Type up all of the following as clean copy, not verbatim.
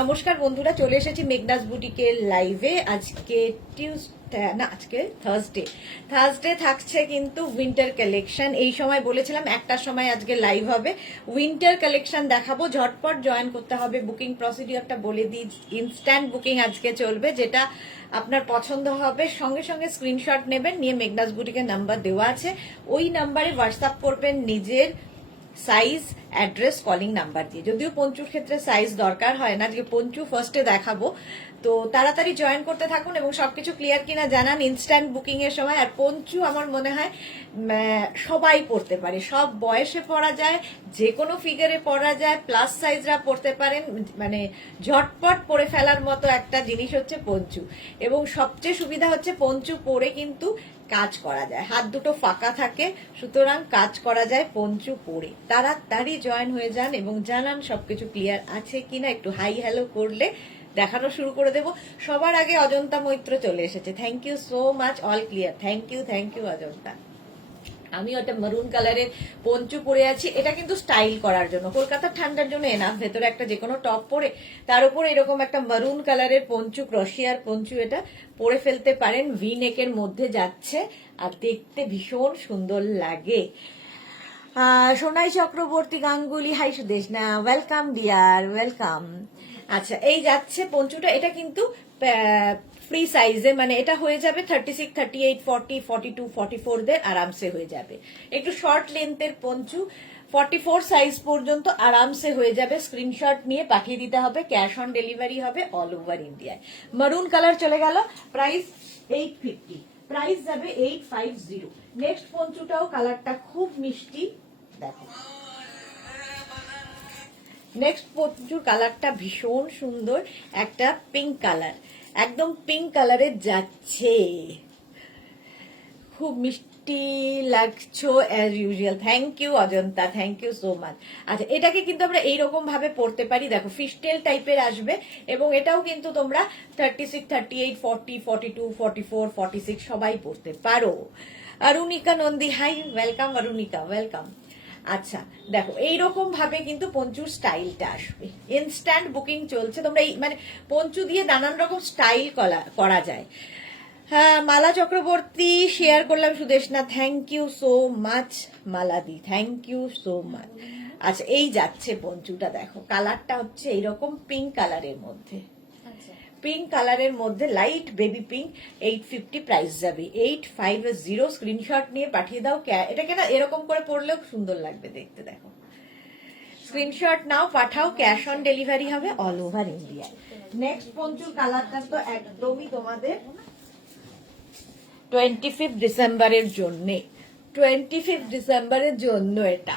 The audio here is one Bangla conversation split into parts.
নমস্কার বন্ধুরা, চলে এসেছি মেঘনাস বুটিকের লাইভে। আজকে থার্সডে থাকছে কিন্তু উইন্টার কালেকশন। এই সময় বলেছিলাম একটার সময় আজকে লাইভ হবে, উইন্টার কালেকশন দেখাবো। ঝটপট জয়েন করতে হবে। বুকিং প্রসিডিওরটা বলে দিই, ইনস্ট্যান্ট বুকিং আজকে চলবে। যেটা আপনার পছন্দ হবে সঙ্গে সঙ্গে স্ক্রিনশট নেবেন, নিয়ে মেঘনাস বুটিকের নাম্বার দেওয়া আছে, ওই নাম্বারে হোয়াটসঅ্যাপ করবেন নিজের সাইজ, অ্যাড্রেস, কলিং নাম্বার দিয়ে। যদিও পঞ্চুর ক্ষেত্রে সাইজ দরকার হয় না, আজকে পঞ্চু ফার্স্টে দেখাবো। তো তাড়াতাড়ি জয়েন করতে থাকুন এবং সবকিছু ক্লিয়ার কিনা জানান ইনস্ট্যান্ট বুকিং এর সময়। আর পঞ্চু আমার মনে হয় সবাই পড়তে পারে, সব বয়সে পরা যায়, যে কোনো ফিগারে পরা যায়, প্লাস সাইজরা পড়তে পারেন। মানে ঝটপট পরে ফেলার মতো একটা জিনিস হচ্ছে পঞ্চু। এবং সবচেয়ে সুবিধা হচ্ছে পঞ্চু পরে কিন্তু কাজ করা যায়, হাত দুটো ফাঁকা থাকে, সুতরাং কাজ করা যায় পঞ্চু পরে। তাড়াতাড়ি জয়েন হয়ে যান এবং জানান সবকিছু ক্লিয়ার আছে কিনা। একটু হাই হ্যালো করলে দেখানো শুরু করে দেব। সবার আগে অজন্তা মৈত্র চলে এসেছে, thank you so much, all clear, thank you Ajanta. আমি ওটা মারুন কালারের পঞ্চু পরে আছি, এটা কিন্তু স্টাইল করার জন্য, কলকাতার ঠান্ডার জন্য এনাফ। ভেতরে একটা যে কোনো টপ পরে তার উপরে এরকম একটা মারুন কালারের পঞ্চু, ক্রশিয়ার পঞ্চু, এটা পরে ফেলতে পারেন। ভি নেকের মধ্যে যাচ্ছে আর দেখতে ভীষণ সুন্দর লাগে। সোনাই চক্রবর্তী গাঙ্গুলি, হাই সুদেশ না, ওয়েলকাম ডিয়ার, ওয়েলকাম। আচ্ছা, এই যাচ্ছে পঞ্চুটা, এটা কিন্তু ফ্রি সাইজে, মানে এটা হয়ে যাবে 36, 38, 40, 42, 44 দের আরামসে হয়ে যাবে। একটু শর্ট লেন্থের পঞ্চু 44 সাইজ পর্যন্ত আরামসে হয়ে যাবে। স্ক্রিনশট নিয়ে পাঠিয়ে দিতে হবে, ক্যাশ অন ডেলিভারি হবে অল ওভার ইন্ডিয়ায়। মারুন কালার চলে গেল, প্রাইস 850, প্রাইস যাবে 850। নেক্সট পঞ্চুটাও কালারটা খুব মিষ্টি, দেখো নেক্সট পঞ্চুর কালারটা ভীষণ সুন্দর, একটা পিঙ্ক কালার, একদম পিঙ্ক কালারের যাচ্ছে, খুব মিষ্টি লাগছো as usual. Thank you Ajanta, thank you so much. আচ্ছা, এটাকে কিন্তু আমরা এইরকম ভাবে পড়তে পারি, দেখো ফিশটেল টাইপের আসবে। এবং এটাও কিন্তু তোমরা 36, 38, 40, 42, 44, 46 সবাই পড়তে পারো। Arunika Nandi, hi, welcome Arunika, welcome. আচ্ছা দেখো, এইরকম ভাবে কিন্তু পঞ্চুর স্টাইলটা আসবে। ইনস্ট্যান্ট বুকিং চলছে, তোমরা এই মানে পঞ্চু দিয়ে নানান রকম স্টাইল করা যায়। হ্যাঁ, মালা চক্রবর্তী শেয়ার করলাম, Sudeshna, thank you so much মালাদি, থ্যাংক ইউ সো মাচ। আচ্ছা, এই যাচ্ছে পঞ্চুটা, দেখো কালারটা হচ্ছে এইরকম পিঙ্ক কালারের মধ্যে, পিঙ্ক কালারের মধ্যে লাইট বেবি পিঙ্ক। 850 প্রাইস যাবে, 850। স্ক্রিনশট নিয়ে পাঠিয়ে দাও। এটাকে না এরকম করে পড়লেও সুন্দর লাগবে দেখতে, দেখো স্ক্রিনশট নাও, পাঠাও, ক্যাশ অন ডেলিভারি হবে অল ওভার ইন্ডিয়া। নেক্সট পঞ্চুর কালারটা তো একদমই তোমাদের 25 ডিসেম্বরের জন্য, 25 ডিসেম্বরের জন্য এটা।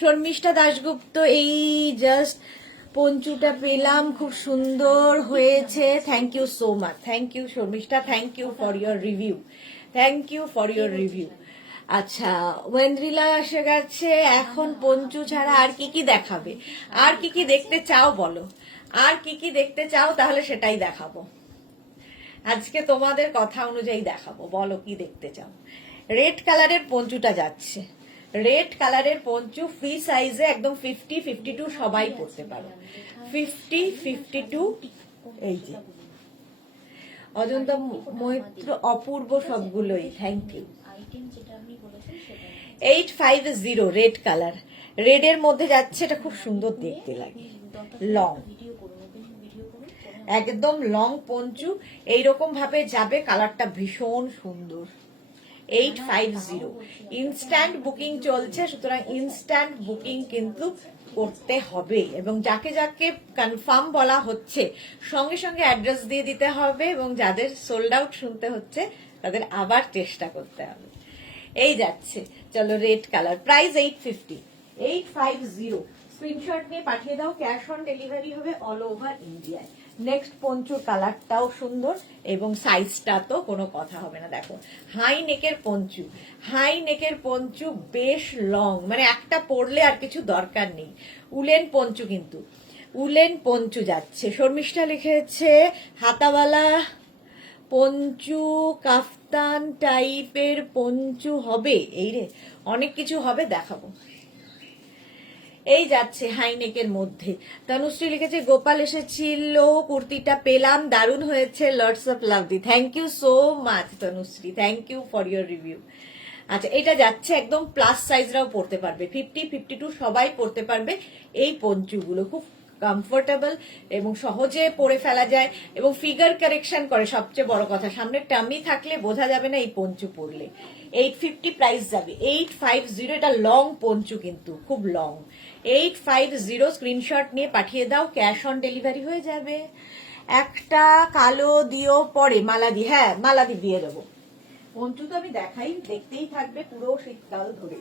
শর্মিষ্ঠা দাশগুপ্ত, এই জাস্ট পঞ্চুটা পেলাম, খুব সুন্দর হয়েছে, thank you so much, thank you Sharmistha, thank you for your review, thank you for your review. আচ্ছা, ওয়েন্দ্রিলা এসে গেছে। এখন পঞ্চু ছাড়া আর কি কি দেখাবে, আর কি কি দেখতে চাও বলো, আর কি কি দেখতে চাও, তাহলে সেটাই দেখাবো আজকে, তোমাদের কথা অনুযায়ী দেখাবো, বলো কি দেখতে চাও। রেড কালারের পঞ্চুটা যাচ্ছে, রেড কালারের পঞ্চু ফ্রি সাইজে, একদম 50, 52 সবাই পড়তে পারো, 50, 52। এই যে অজন্তা মৈত্র, অপূর্ব সবগুলোই, থ্যাংক ইউ। 850 রেড কালার, রেডের মধ্যে যাচ্ছে, এটা খুব সুন্দর দেখতে লাগে, লং, একদম লং পঞ্চু, এইরকম ভাবে যাবে, কালারটা ভীষণ সুন্দর। 850 ইনস্ট্যান্ট বুকিং চলছে, সুতরাং ইনস্ট্যান্ট বুকিং কিন্তু করতে হবে। এবং যাকে যাকে কনফার্ম বলা হচ্ছে সঙ্গে সঙ্গে অ্যাড্রেস দিয়ে দিতে হবে, এবং যাদের সোল্ড আউট শুনতে হচ্ছে তাদের আবার চেষ্টা করতে হবে। এই যাচ্ছে, চলো রেড কালার, প্রাইস 850, 850। স্ক্রিনশট নিয়ে পাঠিয়ে দাও, ক্যাশ অন ডেলিভারি হবে অল ওভার ইন্ডিয়ায়। নেক্সট পঞ্চুর কালারটাও সুন্দর এবং সাইজটা তো কোনো কথা হবে না। দেখো হাই নেকের পঞ্চু, হাই নেকের পঞ্চু বেশ লং, মানে একটা পরলে আর কিছু দরকার নেই। উলেন পঞ্চু, কিন্তু উলেন পঞ্চু যাচ্ছে। শর্মিষ্ঠা লিখেছে হাতাওয়ালা পঞ্চু, কাফতান টাইপের পঞ্চু হবে, এই রে অনেক কিছু হবে, দেখাবো। এই যাচ্ছে হাইনেকের মধ্যে। তনুশ্রী লিখেছে গোপাল এসেছিল, কুর্তিটা পেলাম, দারুণ হয়েছে, লটস অফ লাভ দি। Thank you so much Tanushree, thank you for your review. আচ্ছা, এটা যাচ্ছে একদম প্লাস সাইজরাও পড়তে পারবে, 50-52 সবাই পড়তে পারবে। এই পঞ্চুগুলো খুব কমফোর্টেবল এবং সহজে পরে ফেলা যায় এবং ফিগার কারেকশন করে। সবচেয়ে বড় কথা, সামনে টামি থাকলে বোঝা যাবে না এই পঞ্চু পরলে। 850 প্রাইস যাবে, 850। এটা লং পঞ্চু কিন্তু খুব লং। 850 স্ক্রিনশট নিয়ে পাঠিয়ে দাও, ক্যাশ অন ডেলিভারি হয়ে যাবে। একটা কালো দিও পরে মালাদি, হ্যাঁ মালাদি দিয়ে দেবো। পঞ্চু তো আমি দেখাই, দেখতেই থাকবে পুরো শীতকাল ধরে।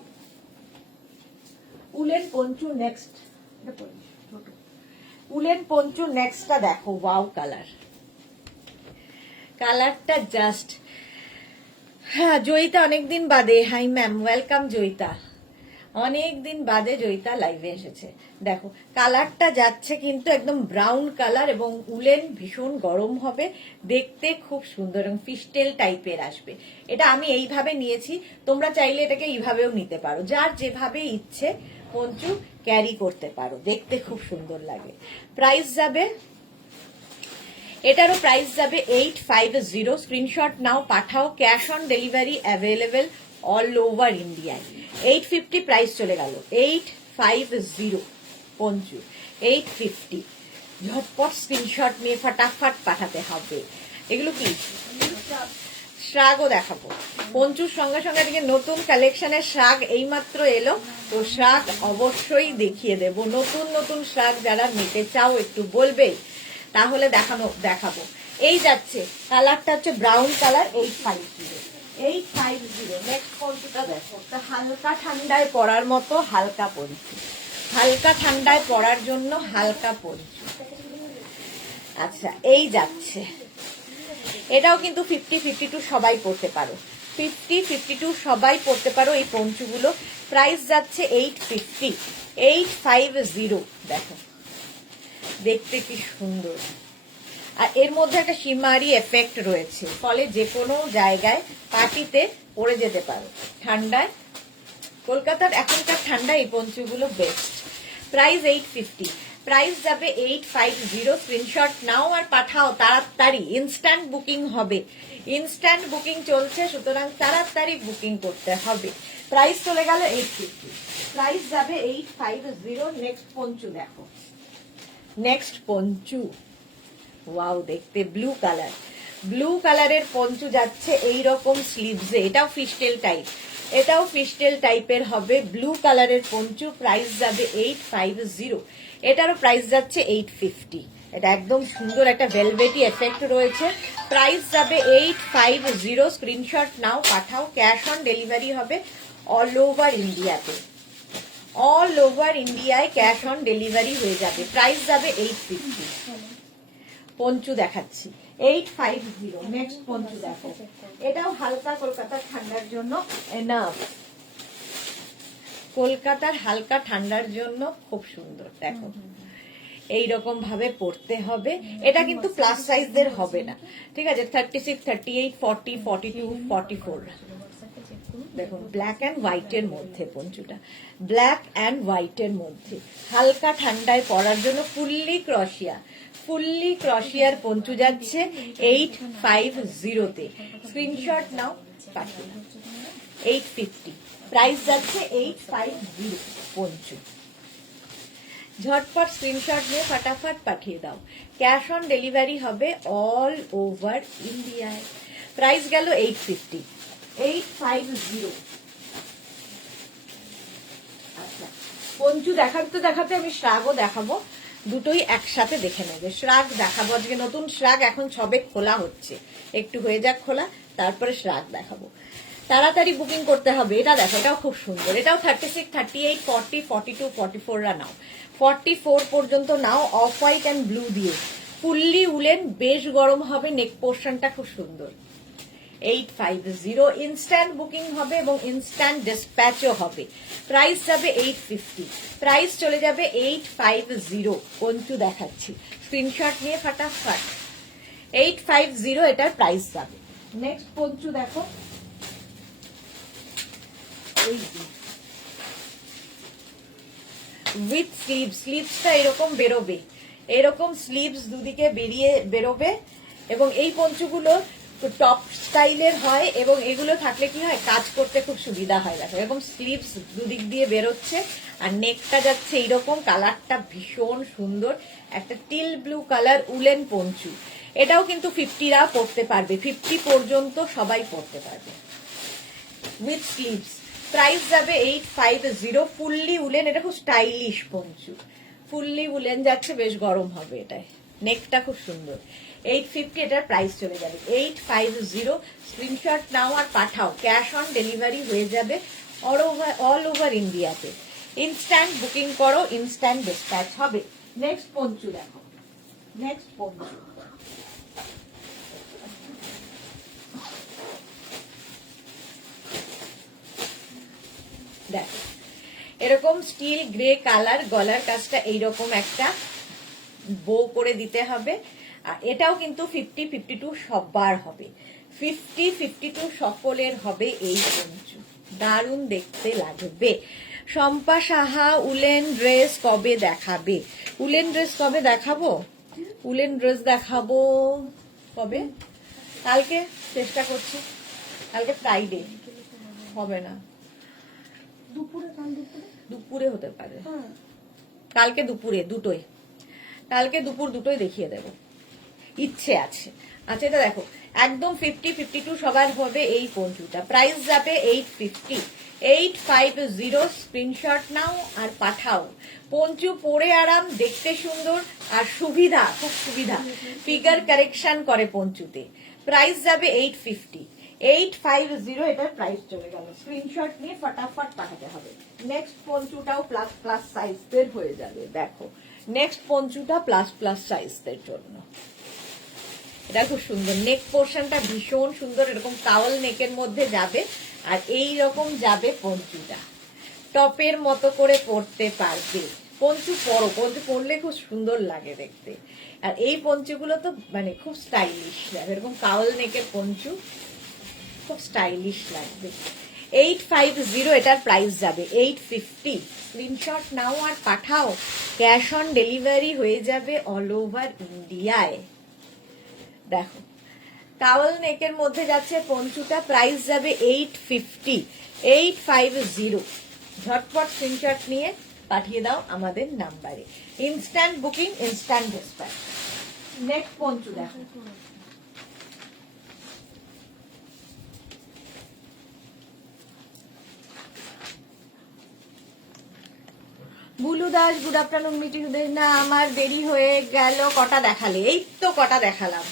Woollen poncho next, woollen poncho নেক্সটটা দেখো, ওয়াও কালার, কালারটা জাস্ট। হ্যাঁ জয়িতা অনেকদিন বাদে, হাই ম্যাম, ওয়েলকাম জয়িতা, অনেকদিন বাদে জয়িতা লাইভে এসেছে। দেখো কালারটা যাচ্ছে কিন্তু একদম ব্রাউন কালার এবং উলেন ভীষণ গরম হবে, দেখতে খুব সুন্দর এবং ফিস্টেল টাইপের আসবে। এটা আমি এইভাবে নিয়েছি, তোমরা চাইলে এটাকে এইভাবেও নিতে পারো, যার যেভাবে ইচ্ছে পঞ্চু ক্যারি করতে পারো, দেখতে খুব সুন্দর লাগে। প্রাইস যাবে, এটারও প্রাইস যাবে 850। স্ক্রিনশট নাও, পাঠাও, cash on delivery available all over ইন্ডিয়ায়। 850 প্রাইস চলে গেল, 850 পঞ্চু, 850। ঝটপট স্ক্রিনশট নিয়ে ফাটাফাট পাঠাতে হবে। এগুলো কি শ্রাগও দেখাবো, পঞ্চুর সঙ্গে সঙ্গে আজকে নতুন কালেকশনের শ্রাগ এইমাত্র এলো, তো শ্রাগ অবশ্যই দেখিয়ে দেব। নতুন নতুন শ্রাগ যারা নিতে চাও একটু বলবে, তাহলে দেখাবো। এই যাচ্ছে কালারটা হচ্ছে ব্রাউন কালার, 850। নেক্সট পঞ্চুটা দেখো, হালকা ঠান্ডায় পরার মতো হালকা পঞ্চু, হালকা ঠান্ডায় পরার জন্য হালকা পঞ্চু। আচ্ছা এই যাচ্ছে, এটাও কিন্তু 50-52 সবাই পড়তে পারো, 50-52 সবাই পড়তে পারো এই পঞ্চুগুলো। প্রাইস যাচ্ছে 850, 850। দেখো দেখতে কি সুন্দর, আর এর মধ্যে একটা শিমারি এফেক্ট রয়েছে, ফলে যে কোনো জায়গায় পার্টিতে পরে যেতে পারো ঠান্ডায়। কলকাতার এখনকার ঠান্ডা এই পঞ্চুগুলো বেস্ট। প্রাইস 850, প্রাইস যাবে 850। স্ক্রিনশট নাও আর পাঠাও তাড়াতাড়ি, ইনস্ট্যান্ট বুকিং হবে, ইনস্ট্যান্ট বুকিং চলছে, সুতরাং তাড়াতাড়ি বুকিং করতে হবে। প্রাইস চলে গেল 850, প্রাইস যাবে 850। নেক্সট পঞ্চু দেখো, নেক্সট পঞ্চু, ওয়াও দেখতে ব্লু কালার, ব্লু কালারের পঞ্চু যাচ্ছে এইরকম স্লিভসে, এটাও ফিস্টেল টাইপ, এটাও ফিস্টেল টাইপের হবে, ব্লু কালারের পঞ্চু। প্রাইস যাবে 850, এটারও প্রাইস যাচ্ছে 850। এটা একদম সুন্দর একটা ভেলভেটি এফেক্ট রয়েছে। প্রাইস যাবে 850। স্ক্রিনশট নাও, পাঠাও, ক্যাশ অন ডেলিভারি হবে অল ওভার ইন্ডিয়াতে, অল ওভার ইন্ডিয়ায় ক্যাশ অন ডেলিভারি হয়ে যাবে। প্রাইস যাবে 850। পঞ্চু দেখাচ্ছি 850। নেক্সট পঞ্চু দেখো, এটাও হালকা কলকাতার ঠান্ডার জন্য এনাফ, কলকাতার হালকা ঠান্ডার জন্য খুব সুন্দর। দেখো এইরকম ভাবে পড়তে হবে, এটা কিন্তু প্লাস সাইজদের হবে না, ঠিক আছে? 36, 38, 40, 42, 44। দেখুন ব্ল্যাক অ্যান্ড হোয়াইটের মধ্যে পঞ্চুটা, ব্ল্যাক অ্যান্ড হোয়াইটের মধ্যে হালকা ঠান্ডায় পরার জন্য ফুললি ক্রশিয়া, ফুললি ক্রশিয়ার পঞ্চু যাচ্ছে 850-তে। স্ক্রিনশট নাও, পাঠিয়ে 850, প্রাইস যাচ্ছে 850 পঞ্চু। ঝটপট স্ক্রিনশট নিয়ে ফাটাফাট পাঠিয়ে দাও, ক্যাশ অন ডেলিভারি হবে অল ওভার ইন্ডিয়ায়। প্রাইস গেল 850, 850। আচ্ছা পঞ্চু দেখাতে দেখাতে আমি শ্রাগও দেখাবো, দুটোই একসাথে দেখে নেবে। শ্রাগ দেখাবো আজকে, নতুন শ্রাগ এখন সবে খোলা হচ্ছে, একটু হয়ে যাক খোলা, তারপরে শ্রাগ দেখাবো। তাড়াতাড়ি বুকিং করতে হবে। এটা দেখো, এটাও খুব সুন্দর, এটাও 36, 38, 40, 42, 44রা নাও, 44 পর্যন্ত নাও। অফ হোয়াইট অ্যান্ড ব্লু দিয়ে ফুললি উলেন, বেশ গরম হবে, নেক পোর্শনটা খুব সুন্দর। 850, ইনস্ট্যান্ট বুকিং হবে এবং ইনস্ট্যান্ট ডিসপ্যাচও হবে। প্রাইস যাবে 850, প্রাইস চলে যাবে 850। পঞ্চু দেখাচ্ছি, স্ক্রিনশট নিয়ে ফাটাফাট 850 এটার প্রাইস যাবে। নেক্সট পঞ্চু দেখো, উইথ স্লিভ, স্লিভসটা এরকম বেরোবে, এরকম স্লিভস দুদিকে বেরোবে। এবং এই পঞ্চগুলো টপ স্টাইলের হয় এবং এগুলো থাকলে কি হয়, কাজ করতে খুব সুবিধা হয়। দেখো এরকম স্লিভস দুদিক দিয়ে বেরোচ্ছে, আর নেকটা যাচ্ছে এইরকম, কালারটা ভীষণ সুন্দর, একটা teal blue colour woollen Panchu. এটাও কিন্তু 50রা পরতে পারবে, 50 পর্যন্ত সবাই পরতে পারবে উইথ স্লিভস। প্রাইস যাবে 850, ফুললি উলেন। এটা খুব স্টাইলিশ পঞ্চু, ফুললি উলেন যাচ্ছে, বেশ গরম হবে এটাই, নেকটা খুব সুন্দর। 850 এটার প্রাইস চলে যাবে 850। স্ক্রিনশট নাও আর পাঠাও, ক্যাশ অন ডেলিভারি হয়ে যাবে অল ওভার ইন্ডিয়াতে। ইনস্ট্যান্ট বুকিং করো, ইনস্ট্যান্ট ডিসপ্যাচ হবে। নেক্সট পঞ্চু দেখো, নেক্সট পঞ্চু দেখো, এরকম স্টিল গ্রে কালার, গলার কাজটা এইরকম একটা বো করে দিতে হবে। আর এটাও কিন্তু 50-52 সবার হবে, 50-52 সকলের হবে এই পঞ্চু, দারুণ দেখতে লাগবে। শম্পা সাহা উলেন ড্রেস কবে দেখাবে? উলেন ড্রেস কবে দেখাবো? উলেন ড্রেস দেখাবো কবে? কালকে চেষ্টা করছি, কালকে ফ্রাইডে হবে না, দুপুরে হতে পারে, কালকে দুপুরে দুটোই, কালকে দুপুর দুটোই দেখিয়ে দেব, ইচ্ছে আছে। আচ্ছা এটা দেখো, একদম 50-52 সবার হবে এই পঞ্চুটা। প্রাইস যাবে 850, 850। স্ক্রিনশট নাও আর পাঠাও। পঞ্চু পরে আরাম, দেখতে সুন্দর আর সুবিধা, খুব সুবিধা, ফিগার কারেকশন করে পঞ্চুতে। প্রাইস যাবে 850, 850 এটার প্রাইস চলে গেল। স্ক্রিনশট নিয়ে ফটাফট পাঠাতে হবে। নেক্সট পঞ্চুটাও প্লাস প্লাস সাইজের হয়ে যাবে। দেখো নেক্সট পঞ্চুটা প্লাস প্লাস সাইজের জন্য, এটা খুব সুন্দর, নেক পোর্শনটা ভীষণ সুন্দর, এরকম টাওয়াল নেকের মধ্যে যাবে আর এই রকম যাবে পঞ্চুটা, টপের মতো করে পরতে পারবে। পঞ্চু পরো, পঞ্চু পরলে খুব সুন্দর লাগে দেখতে। আর এই পঞ্চুগুলো তো মানে খুব স্টাইলিশ লাগে, এরকম কাওয়াল নেকের পঞ্চু খুব স্টাইলিশ লাগবে। 850 এটার প্রাইস যাবে 850। স্ক্রিনশট নাও আর পাঠাও, ক্যাশ অন ডেলিভারি হয়ে যাবে অল ওভার ইন্ডিয়ায়। দেখো টাওয়াল নেকের মধ্যে যাচ্ছে পঞ্চুটা, প্রাইস যাবে 850, 850। ঝটপট স্ক্রিনশট নিয়ে পাঠিয়ে দাও আমাদের নাম্বারে। Instant booking, instant dispatch. Next poncho দেখো, Bulu Das good afternoon meeting. না আমার দেরি হয়ে গেল, কটা দেখালে? এই তো কটা দেখালাম,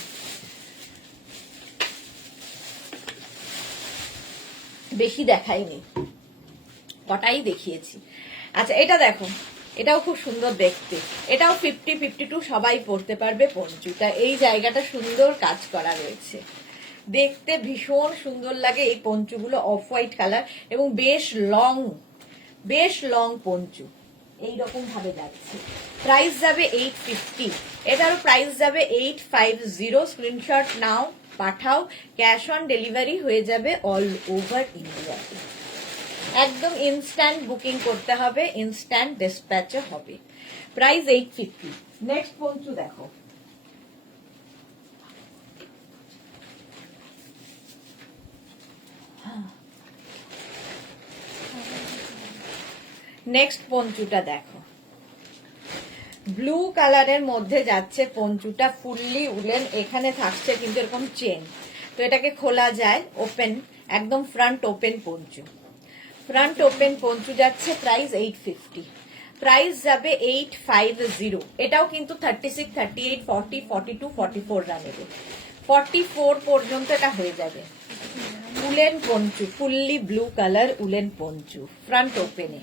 বেশি দেখাইনি, কটাই দেখিয়েছি। আচ্ছা এটা দেখো, এটাও খুব সুন্দর দেখতে, এটাও 50-52 সবাই পরতে পারবে পঞ্চুটা। এই জায়গাটা সুন্দর কাজ করা রয়েছে, দেখতে ভীষণ সুন্দর লাগে এই পঞ্চুগুলো, অফ হোয়াইট কালার এবং বেশ লং পঞ্চু এইরকম ভাবে যাচ্ছে। প্রাইস যাবে 850, এটারও প্রাইস যাবে 850। স্ক্রিনশট নাও পাঠাও, ক্যাশ অন ডেলিভারি হয়ে যাবে অল ওভার ইন্ডিয়াতে। একদম ইনস্ট্যান্ট বুকিং করতে হবে, ইনস্ট্যান্ট ডিসপ্যাচও হবে। প্রাইস 850। নেক্সট পঞ্চু দেখো, নেক্সট পঞ্চুটা দেখো, ব্লু কালারের মধ্যে যাচ্ছে পঞ্চুটা, ফুললি উলেন। এখানে থাকছে কিন্তু এরকম চেন, তো এটাকে খোলা যায়, ওপেন, একদম front open poncho, front open Panchu যাচ্ছে। প্রাইস 850, প্রাইস যাবে 850। এটাও কিন্তু 36, 38, 40, 42, 44 রানেবে, 44 পর্যন্ত এটা হয়ে যাবে। Woollen Panchu, fully blue colour woollen Panchu, front ওপেনে,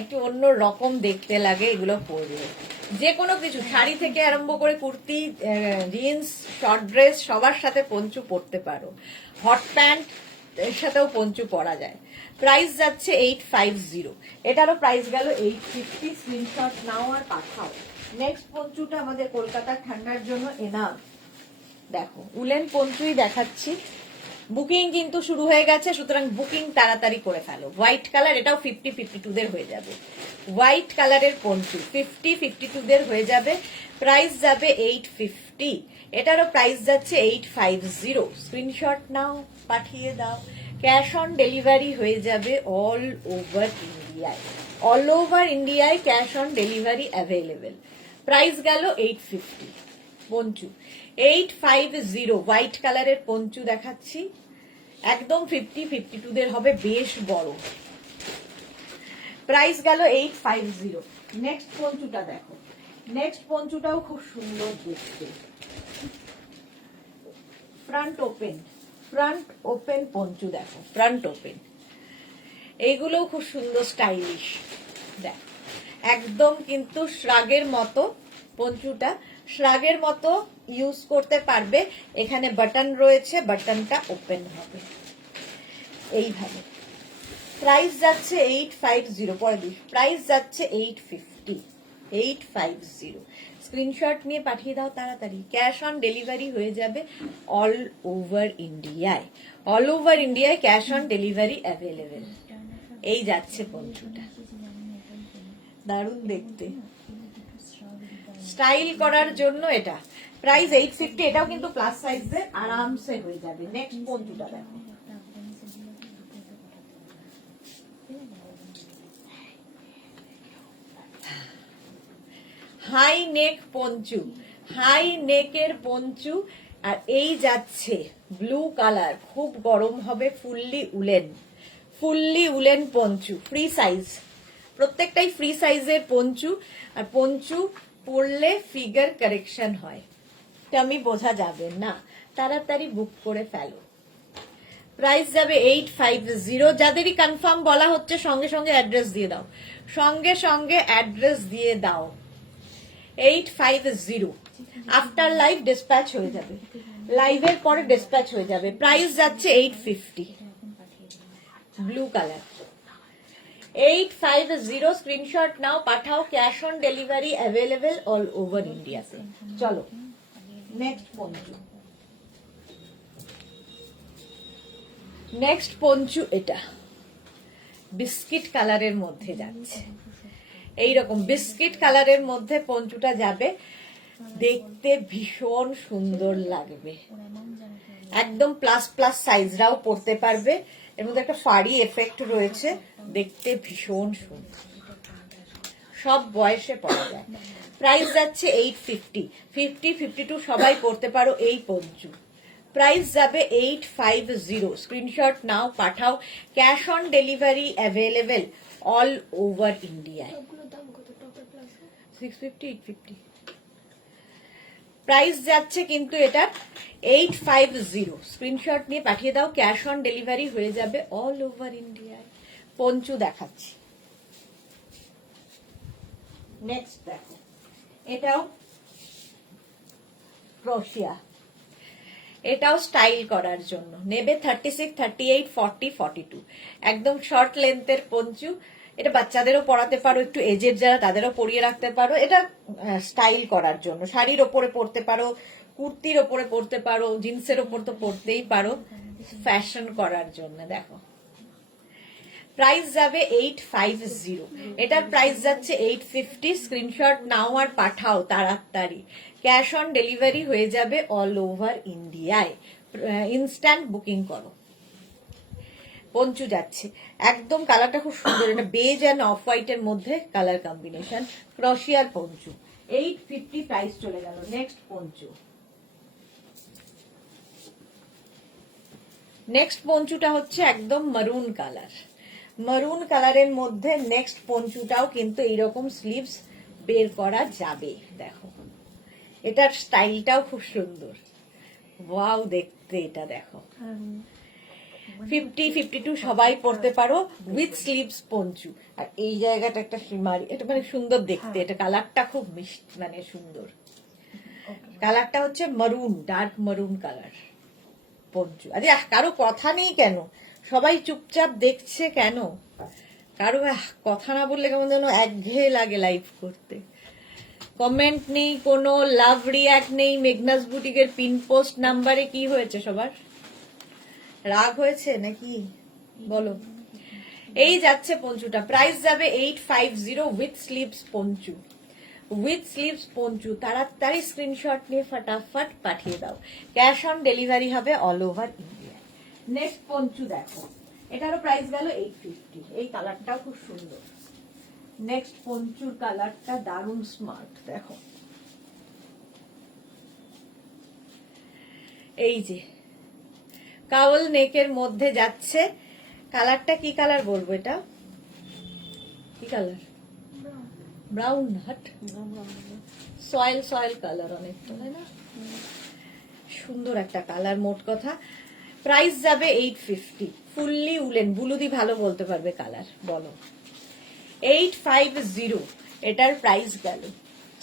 একটু অন্য রকম দেখতে লাগে এগুলো পরলে। যে কোনো কিছু, শাড়ি থেকে আরম্ভ করে কুর্তি, জিন্স, শর্ট ড্রেস, সবার সাথে পঞ্চু পরতে পারো। হট প্যান্ট এর সাথেও পঞ্চু পরা যায়। প্রাইস যাচ্ছে 850, এটারও প্রাইস গেল 850। স্ক্রিনশট নাও আর পাঠাও। নেক্সট পঞ্চুটা আমাদের কলকাতার ঠান্ডার জন্য এনাফ। দেখো উলেন পঞ্চুই দেখাচ্ছি, বুকিং কিন্তু শুরু হয়ে গেছে, সুতরাং বুকিং তাড়াতাড়ি করে ফেলো। হোয়াইট কালার, এটাও 50-52 হয়ে যাবে। হোয়াইট কালারের পঞ্চু 50-52 হয়ে যাবে। প্রাইস যাবে 850। এটারও প্রাইস যাচ্ছে 850। স্ক্রিনশট নাও, পাঠিয়ে দাও। ক্যাশ অন ডেলিভারি হয়ে যাবে অল ওভার ইন্ডিয়ায়। অল ওভার ইন্ডিয়ায় cash on delivery available. Price গেল 850। পঞ্চু 850 হোয়াইট কালারের পঞ্চু দেখাচ্ছি, একদম 50-52 হবে, বেশ বড়। প্রাইস গেল 850। নেক্সট পঞ্চুটা দেখো, নেক্সট পঞ্চুটাও খুব সুন্দর দেখতে। Front open, front open Panchu দেখো, ফ্রন্ট ওপেন। এইগুলোও খুব সুন্দর স্টাইলিশ। দেখ, একদম কিন্তু শ্রাগের মতো পঞ্চুটা, শ্রাগের মতো ইউজ করতে পারবে। এখানে বাটন রয়েছে, বাটনটা ওপেন হবে এইভাবে। প্রাইস যাচ্ছে 850। পরে দিই, প্রাইস যাচ্ছে 850। 850 স্ক্রিনশট নিয়ে পাঠিয়ে দাও তাড়াতাড়ি। ক্যাশ অন ডেলিভারি হয়ে যাবে অল ওভার ইন্ডিয়ায়। অল ওভার ইন্ডিয়ায় ক্যাশ অন ডেলিভারি অ্যাভেলেবেল। এই যাচ্ছে পঞ্চুটা, দারুণ দেখতে, স্টাইল করার জন্য এটা। প্রাইস 850। এটাও কিন্তু প্লাস সাইজের, আরামসে হয়ে যাবে। নেক্সট পঞ্চুটা দেখো, হাই নেক পঞ্চু, হাই নেকের পঞ্চু। আর এই যাচ্ছে ব্লু কালার, খুব গরম হবে, fully woollen, fully woollen Panchu, free size, প্রত্যেকটাই ফ্রি সাইজের পঞ্চু। আর পঞ্চু পরলে ফিগার কারেকশন হয়, আমি বোঝা যাবে না, তাড়াতাড়ি বুক করে ফেলো। প্রাইস যাবে 850। যাদেরই কনফার্ম বলা হচ্ছে সঙ্গে সঙ্গে অ্যাড্রেস দিয়ে দাও, সঙ্গে সঙ্গে অ্যাড্রেস দিয়ে দাও। 850 আফটার লাইভ ডিসপ্যাচ হয়ে যাবে, লাইভের পরে ডিসপ্যাচ হয়ে যাবে। প্রাইস যাচ্ছে 850। Blue colour 850। স্ক্রিনশট নাও, পাঠাও। Cash on delivery available all over ইন্ডিয়াতে। চলো নেক্সট পঞ্চু, নেক্সট পঞ্চু এটা বিস্কিট কালারের মধ্যে যাচ্ছে। এইরকম বিস্কিট কালারের মধ্যে পঞ্চুটা যাবে, দেখতে ভীষণ সুন্দর লাগবে। একদম প্লাস প্লাস সাইজরাও পরতে পারবে, এর মধ্যে একটা ফাড়ি এফেক্ট রয়েছে, দেখতে ভীষণ সুন্দর, সব বয়সে পরা যায়। প্রাইস যাচ্ছে 850। 50-52 সবাই পরতে পারো এই পঞ্চু। প্রাইস যাবে 850। স্ক্রিনশট নাও, পাঠাও। Cash on delivery available all over ইন্ডিয়ায়। 650-850 প্রাইস যাচ্ছে, কিন্তু এটা 850। স্ক্রিনশট নিয়ে পাঠিয়ে দাও। ক্যাশ অন ডেলিভারি হয়ে যাবে অল ওভার ইন্ডিয়ায়। পঞ্চু দেখাচ্ছি, নেক্সট দেখো, এটাও ক্রোশিয়া, এটাও স্টাইল করার জন্য নেবে 36, 38, 40, 42। একদম শর্ট লেন্থের পঞ্চু। এটা বাচ্চাদেরও পরাতে পারো, একটু এজের যারা তাদেরও পরিয়ে রাখতে পারো। এটা স্টাইল করার জন্য, শাড়ির ওপরে পরতে পারো, কুর্তির ওপরে পরতে পারো, জিন্সের ওপর তো পরতেই পারো, ফ্যাশন করার জন্য। দেখো প্রাইস যাবে 850। এটার প্রাইস যাচ্ছে 850। স্ক্রিনশট নাও আর পাঠাও তাড়াতাড়ি। ক্যাশ অন ডেলিভারি হয়ে যাবে অল ওভার ইন্ডিয়ায়। ইনস্ট্যান্ট বুকিং করো। পঞ্চু যাচ্ছে, একদম কালারটা খুব সুন্দর, এটা বেজ অ্যান্ড অফ হোয়াইটের মধ্যে কালার কম্বিনেশন। ক্রোশিয়ার পঞ্চু 850 প্রাইস চলে গেল। নেক্সট পঞ্চু, নেক্সট পঞ্চুটা হচ্ছে একদম মারুন কালার, মারুন কালারের মধ্যে নেক্সট পঞ্চুটাও কিন্তু এইরকম স্লিভস বের করা যাবে। দেখো এটার স্টাইলটাও খুব সুন্দর, ওয়াও দেখতে। এটা দেখো 50-52 সবাই পরতে পারো, উইথ স্লিভস পঞ্চু। আর এই জায়গাটা একটা সীমারি, এটা মানে সুন্দর দেখতে। এটা কালারটা খুব মিষ্টি, মানে সুন্দর কালারটা হচ্ছে মারুন, ডার্ক মারুন কালার পঞ্চু। আরে কারো কথা নেই কেন, সবাই চুপচাপ দেখছে কেন? কারো কথা না বললে কেমন যেন একঘেয়ে লাগে লাইভ করতে। কমেন্ট নেই, কোনো লাভ রিয়াক্ট নেই। মেঘনাস বুটিকের পিন পোস্ট নাম্বারে কি হয়েছে সবার? রাগ হয়েছে নাকি বলো। এই যাচ্ছে পঞ্চুটা, প্রাইস যাবে 850 with sleeves Panchu. With sleeves Panchu, তাড়াতাড়ি স্ক্রিনশট নিয়ে ফটাফট পাঠিয়ে দাও। ক্যাশ অন ডেলিভারি হবে all over India. Next poncho দেখো, এটারও প্রাইস গেল 850। এই কালারটাও খুব সুন্দর। নেক্সট পঞ্চুর কালারটা দারুণ স্মার্ট, দেখো এই যে কাউল নেকের মধ্যে যাচ্ছে। কালারটা কি কালার বলবো, এটা কি কালার? ব্রাউন হাট, সয়েল সয়েল কালার অনেকটা, তাই না? সুন্দর একটা কালার। মোট কথা প্রাইস যাবে 850। ফুললি উলেন, বুলুদি ভালো বলতে পারবে কালার, বলো। 850 এটার প্রাইস গেল।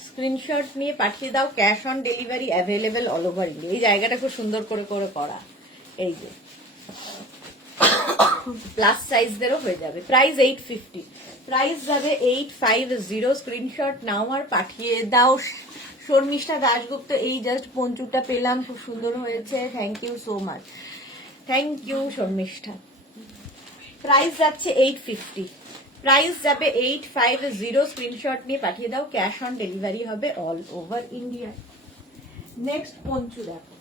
স্ক্রিনশট নিয়ে পাঠিয়ে দাও। Cash on delivery available all over India. এই জায়গাটা খুব সুন্দর করে করে করা। এই যে প্লাস সাইজদেরও হয়ে যাবে। প্রাইস 850। প্রাইস যাবে 850। স্ক্রিনশট নাও আর পাঠিয়ে দাও। শর্মিষ্ঠা দাশগুপ্ত, এই জাস্ট পঞ্চুটা পেলাম, খুব সুন্দর হয়েছে, thank you so much. Thank you Sharmistha. Price যাচ্ছে 850। প্রাইস যাবে 850। স্ক্রিনশট নিয়ে পাঠিয়ে দাও। ক্যাশ অন ডেলিভারি হবে all over India. Next poncho দেখো,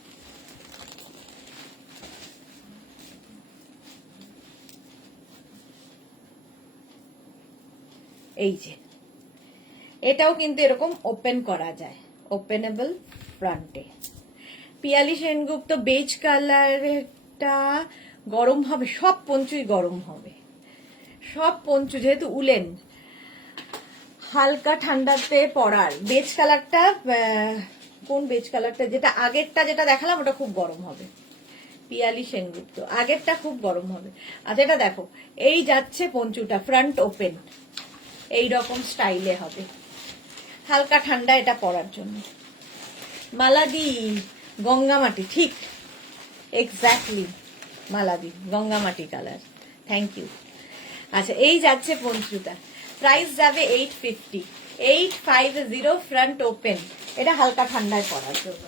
এই যে এটাও কিন্তু এরকম ওপেন করা যায়, ওপেনেবল ফ্রন্টে। পিয়ালি সেনগুপ্ত, বেজ কালারটা গরম হবে, সব পঞ্চুই গরম হবে, সব পঞ্চু যেহেতু উলেন, হালকা ঠান্ডাতে পরার। বেজ কালারটা, কোন বেজ কালারটা, যেটা আগেরটা যেটা দেখালাম ওটা খুব গরম হবে। পিয়ালি সেনগুপ্ত, আগেরটা খুব গরম হবে। আচ্ছা এটা দেখো, এই যাচ্ছে পঞ্চুটা ফ্রন্ট ওপেন, এই রকম স্টাইলে হবে, হালকা ঠান্ডা এটা পরার জন্য। মালাদি গঙ্গামাটি, ঠিক এক্স্যাক্টলি মালাদি গঙ্গামাটি কালার, থ্যাংক ইউ। আচ্ছা এই যাচ্ছে পঞ্চুটা, প্রাইস যাবে 850। 850 ফ্রন্ট ওপেন, এটা হালকা ঠান্ডায় পরার জন্য।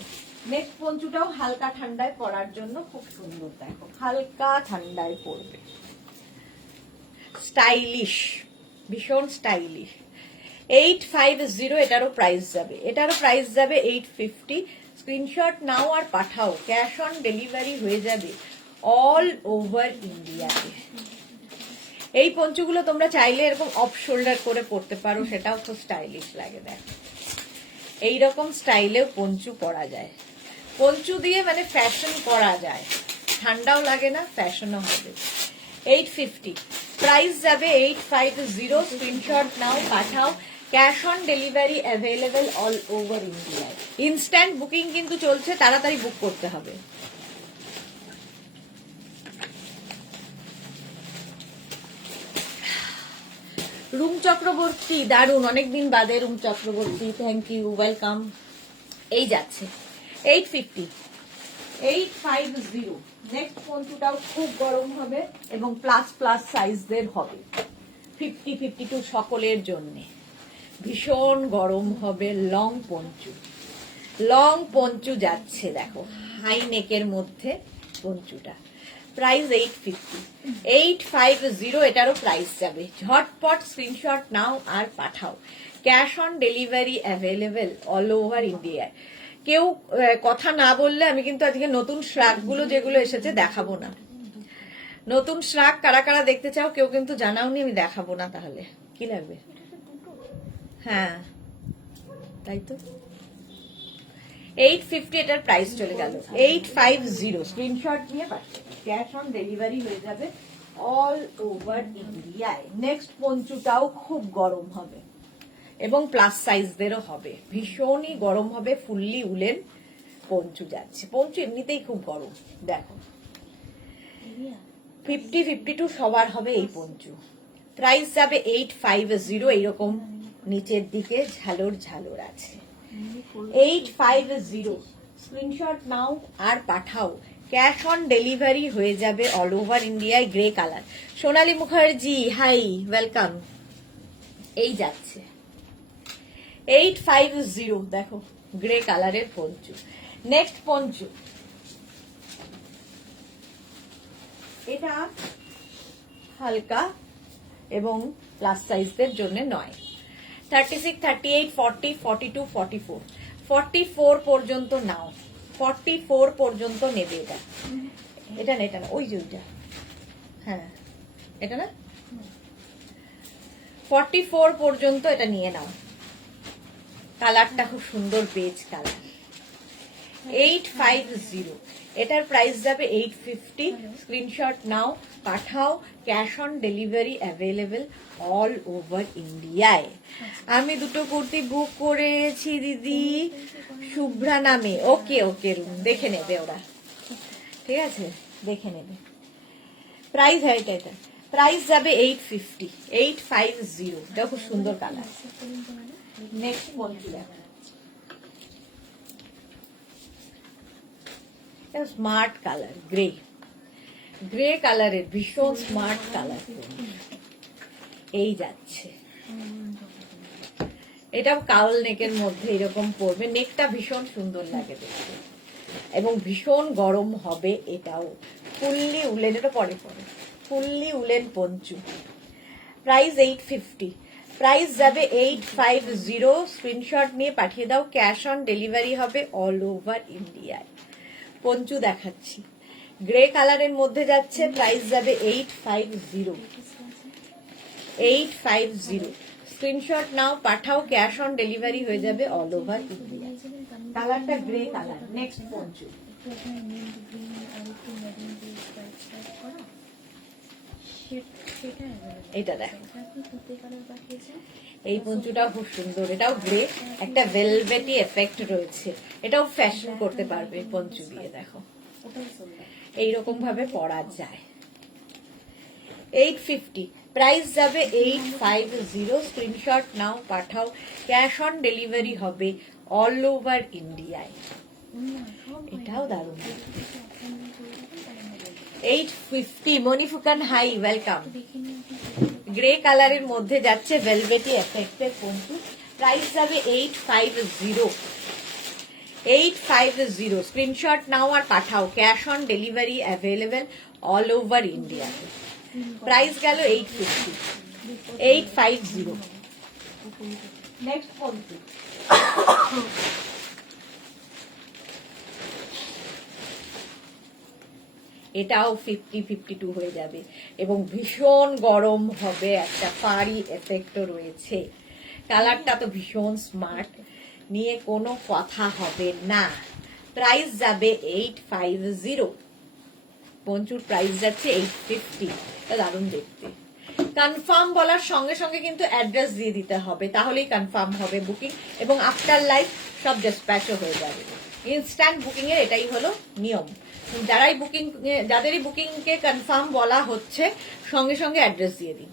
নেক্সট পঞ্চুটাও হালকা ঠান্ডায় পরার জন্য খুব সুন্দর, দেখো হালকা ঠান্ডায় পরবে, স্টাইলিশ, ভীষণ স্টাইলিশ। 850 এটারও প্রাইস যাবে, এটারও প্রাইস যাবে 850। স্ক্রিনশট নাও আর পাঠাও, ক্যাশ অন ডেলিভারি হয়ে যাবে অল ওভার ইন্ডিয়াতে। এই পঞ্চুগুলো তোমরা চাইলে এরকম অফ শোল্ডার করে পরতে পারো, সেটাও খুব স্টাইলিশ লাগে। দেখো এইরকম স্টাইলেও পঞ্চু পরা যায়, পঞ্চু দিয়ে মানে ফ্যাশন করা যায়, ঠান্ডাও লাগে না, ফ্যাশনও হবে। 850 প্রাইস যাবে 850। স্ক্রিনশট নাও পাঠাও, cash on delivery available all over ইন্ডিয়ায়। ইনস্ট্যান্ট বুকিং কিন্তু চলছে, তাড়াতাড়ি বুক করতে হবে। রুম চক্রবর্তী, দারুন, অনেকদিন বাদে Rum Chakraborty, thank you, welcome. এই যাচ্ছে 850। 850। নেক্সট পঞ্চুটাও খুব গরম হবে এবং প্লাস প্লাস সাইজদের হবে, 50-52 সকলের জন্য ভীষণ গরম হবে। লং পঞ্চু, লং পঞ্চু যাচ্ছে, দেখো হাই নেকের মধ্যে পঞ্চুটা, প্রাইস 850। 850 এটারও প্রাইস যাবে। ঝটপট স্ক্রিনশট নাও আর পাঠাও, cash on delivery available all over ইন্ডিয়ায়। কেউ কথা না বললে আমি কিন্তু আজকে নতুন শ্রাকগুলো যেগুলো এসেছে দেখাবো না। নতুন শ্রাক কারা কারা দেখতে চাও কেউ কিন্তু জানাওনি, আমি দেখাবো না। তাহলে কি লাগবে? হ্যাঁ তাই তো। 850 এটার প্রাইস চলে গেল 850। স্ক্রিনশট নিয়ে পাঠিয়ে ক্যাশ অন ডেলিভারি হয়ে যাবে অল ওভার ইন্ডিয়ায়। নেক্সট পঞ্চুটাও খুব গরম হবে এবং প্লাস সাইজদেরও হবে, ভীষণই গরম হবে, ফুললি উলেন পঞ্চু যাচ্ছে। পঞ্চু এমনিতেই খুব গরম, দেখো 50-52 সবার হবে এই পঞ্চু। প্রাইস যাবে 850। এইরকম নিচের দিকে ঝালর ঝালর আছে। 850 স্ক্রিনশট নাও আর পাঠাও, ক্যাশ অন ডেলিভারি হয়ে যাবে অল ওভার ইন্ডিয়ায়। Grey colour, Sonali Mukherjee hi, welcome. এই যাচ্ছে 850, দেখো গ্রে কালারের পঞ্চু। নেক্সট পঞ্চু, এটা হালকা এবং প্লাস সাইজদের জন্য নয়। 36, 38, 40, 42, 44, 44 পর্যন্ত নাও, 44 পর্যন্ত নেবে। এটা এটা না, এটা না, ওই যে ওইটা, হ্যাঁ এটা না, 44 পর্যন্ত এটা নিয়ে নাও। কালারটা খুব সুন্দর পেজ কালার। 850, এটার প্রাইস যাবে 850। স্ক্রিনশট নাও, পাঠাও, cash on delivery available all over ইন্ডিয়ায়। আমি দুটো কুর্তি বুক করেছি দিদি শুভ্রা নামে। ওকে ওকে রুম দেখে নেবে ওরা, ঠিক আছে দেখে নেবে। প্রাইস হয় এটা, প্রাইস যাবে 850, 850। এটা খুব সুন্দর কালার। নেক্সট বলছি দেখো, স্মার্ট কালার, গ্রে, গ্রে কালারের ভীষণ স্মার্ট কালার। এই যাচ্ছে, এটা কাউল নেকের মধ্যে এরকম পড়বে, নেকটা ভীষণ সুন্দর লাগে দেখতে এবং ভীষণ গরম হবে। এটাও ফুললি উলেন, এটা পরে পরে fully woollen Panchu. Price 850, price যাবে 850। স্ক্রিনশট নিয়ে পাঠিয়ে দাও, ক্যাশ অন ডেলিভারি হবে অল ওভার ইন্ডিয়ায়। পঞ্চু দেখাচ্ছি, গ্রে কালারের মধ্যে যাচ্ছে, প্রাইস যাবে 850, 850। স্ক্রিনশট নাও, পাঠাও, ক্যাশ অন ডেলিভারি হয়ে যাবে অল ওভার ইন্ডিয়া। কালারটা গ্রে কালার। নেক্সট পঞ্চু, এটা দেখ, এই পঞ্চুটাও খুব সুন্দর, এটাও গ্রে, একটা ভেলভেটি এফেক্ট রয়েছে, এটাও ফ্যাশন করতে পারবে পঞ্চু দিয়ে। দেখো এইরকম ভাবে পরা যায়। 850, প্রাইস যাবে 850। স্ক্রিনশট নাও, পাঠাও, ক্যাশ অন ডেলিভারি হবে অল ওভার ইন্ডিয়ায়। এটাও দারুণ। 850, মনিফুকান হাই, ওয়েলকাম। গ্রে কালারের মধ্যে যাচ্ছে ভেলভেটি এফেক্টের পঞ্চু, প্রাইস যাবে 850, 850। স্ক্রিনশট নাও আর পাঠাও, cash on delivery available all over India. Price গেল 850, 850। নেক্সট পঞ্চু, এটাও 50-52 হয়ে যাবে এবং ভীষণ গরম হবে, একটা ফাড়ি এফেক্টও রয়েছে। কালারটা তো ভীষণ স্মার্ট, নিয়ে কোনো কথা হবে না। প্রাইস যাবে 850, পঞ্চুর প্রাইস যাচ্ছে 850। দারুণ দেখতে। কনফার্ম বলার সঙ্গে সঙ্গে কিন্তু অ্যাড্রেস দিয়ে দিতে হবে, তাহলেই কনফার্ম হবে বুকিং, এবং আফটার লাইফ সব ডিসপ্যাচও হয়ে যাবে। ইনস্ট্যান্ট বুকিং এর এটাই হলো নিয়ম। যারাই বুকিং, যাদেরই বুকিং কে কনফার্ম বলা হচ্ছে সঙ্গে সঙ্গে অ্যাড্রেস দিয়ে দিন।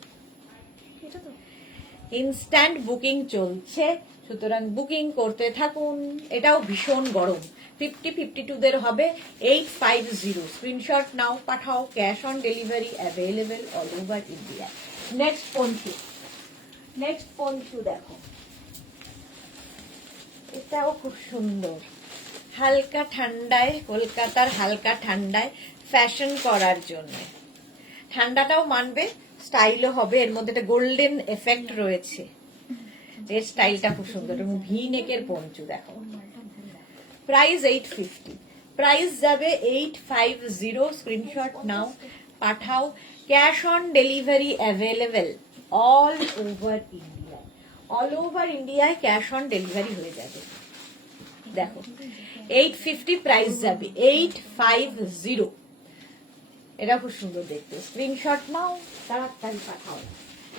ইনস্ট্যান্ট বুকিং চলছে, সুতরাং বুকিং করতে থাকুন। এটাও ভীষণ গরম, 50-52 দের হবে 850। স্ক্রিনশট নাও, পাঠাও, cash on delivery available all over India. Next Panchu, next poncho দেখো, এটাও খুব সুন্দর। হালকা ঠান্ডায়, কলকাতার হালকা ঠান্ডায় ফ্যাশন করার জন্য, ঠান্ডাটাও মানবে, স্টাইলও হবে। এর মধ্যে একটা গোল্ডেন এফেক্ট রয়েছে, এর স্টাইলটা খুব সুন্দর এবং ভি নেকের পঞ্চু দেখো। প্রাইস 850, প্রাইস যাবে 850। স্ক্রিনশট নাও, পাঠাও, cash on delivery available all over India. All over ইন্ডিয়ায় ক্যাশ অন ডেলিভারি হয়ে যাবে। দেখো 850 প্রাইস যাবে, 850। এটা খুব সুন্দর দেখতে। স্ক্রিনশট নাও, তাড়াতাড়ি পাঠাও।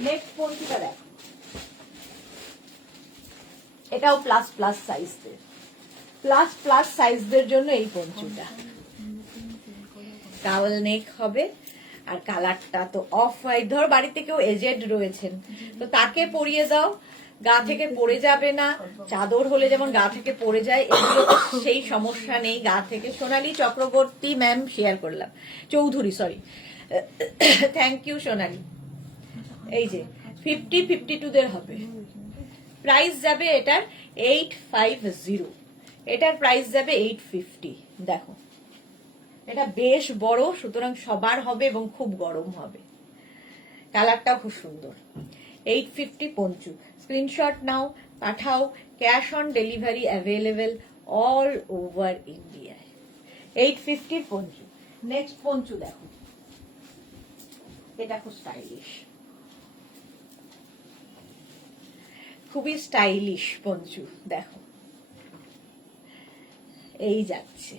নেক্সট পঞ্চুটা দেখো, এটাও প্লাস প্লাস সাইজদের, প্লাস প্লাস সাইজদের জন্য এই পঞ্চুটা। কাওয়াল নেক হবে, আর কালারটা তো অফ হোয়াইট। ধর বাড়িতে কেউ এজেড রয়েছেন, তো তাকে পরিয়ে দাও, গা থেকে পড়ে যাবে না। চাদর হলে যেমন গা থেকে পড়ে যায়, এগুলো সেই সমস্যা নেই গা থেকে। সোনালী চক্রবর্তী ম্যাম শেয়ার করলাম, চৌধুরী সরি, থ্যাংক ইউ সোনালী। এই যে 50-52 দের হবে। প্রাইস যাবে এটার 850, এটার প্রাইস যাবে 850। দেখো এটা বেশ বড়, সুতরাং সবার হবে এবং খুব গরম হবে। কালারটাও খুব সুন্দর। 850 পঞ্চু। স্ক্রিনশট নাও, পাঠাও। Cash on delivery available all over ইন্ডিয়ায়। 850 পঞ্চু। নেক্সট পঞ্চু দেখো, এটা খুব স্টাইলিশ, খুবই স্টাইলিশ পঞ্চু। দেখো এই যাচ্ছে,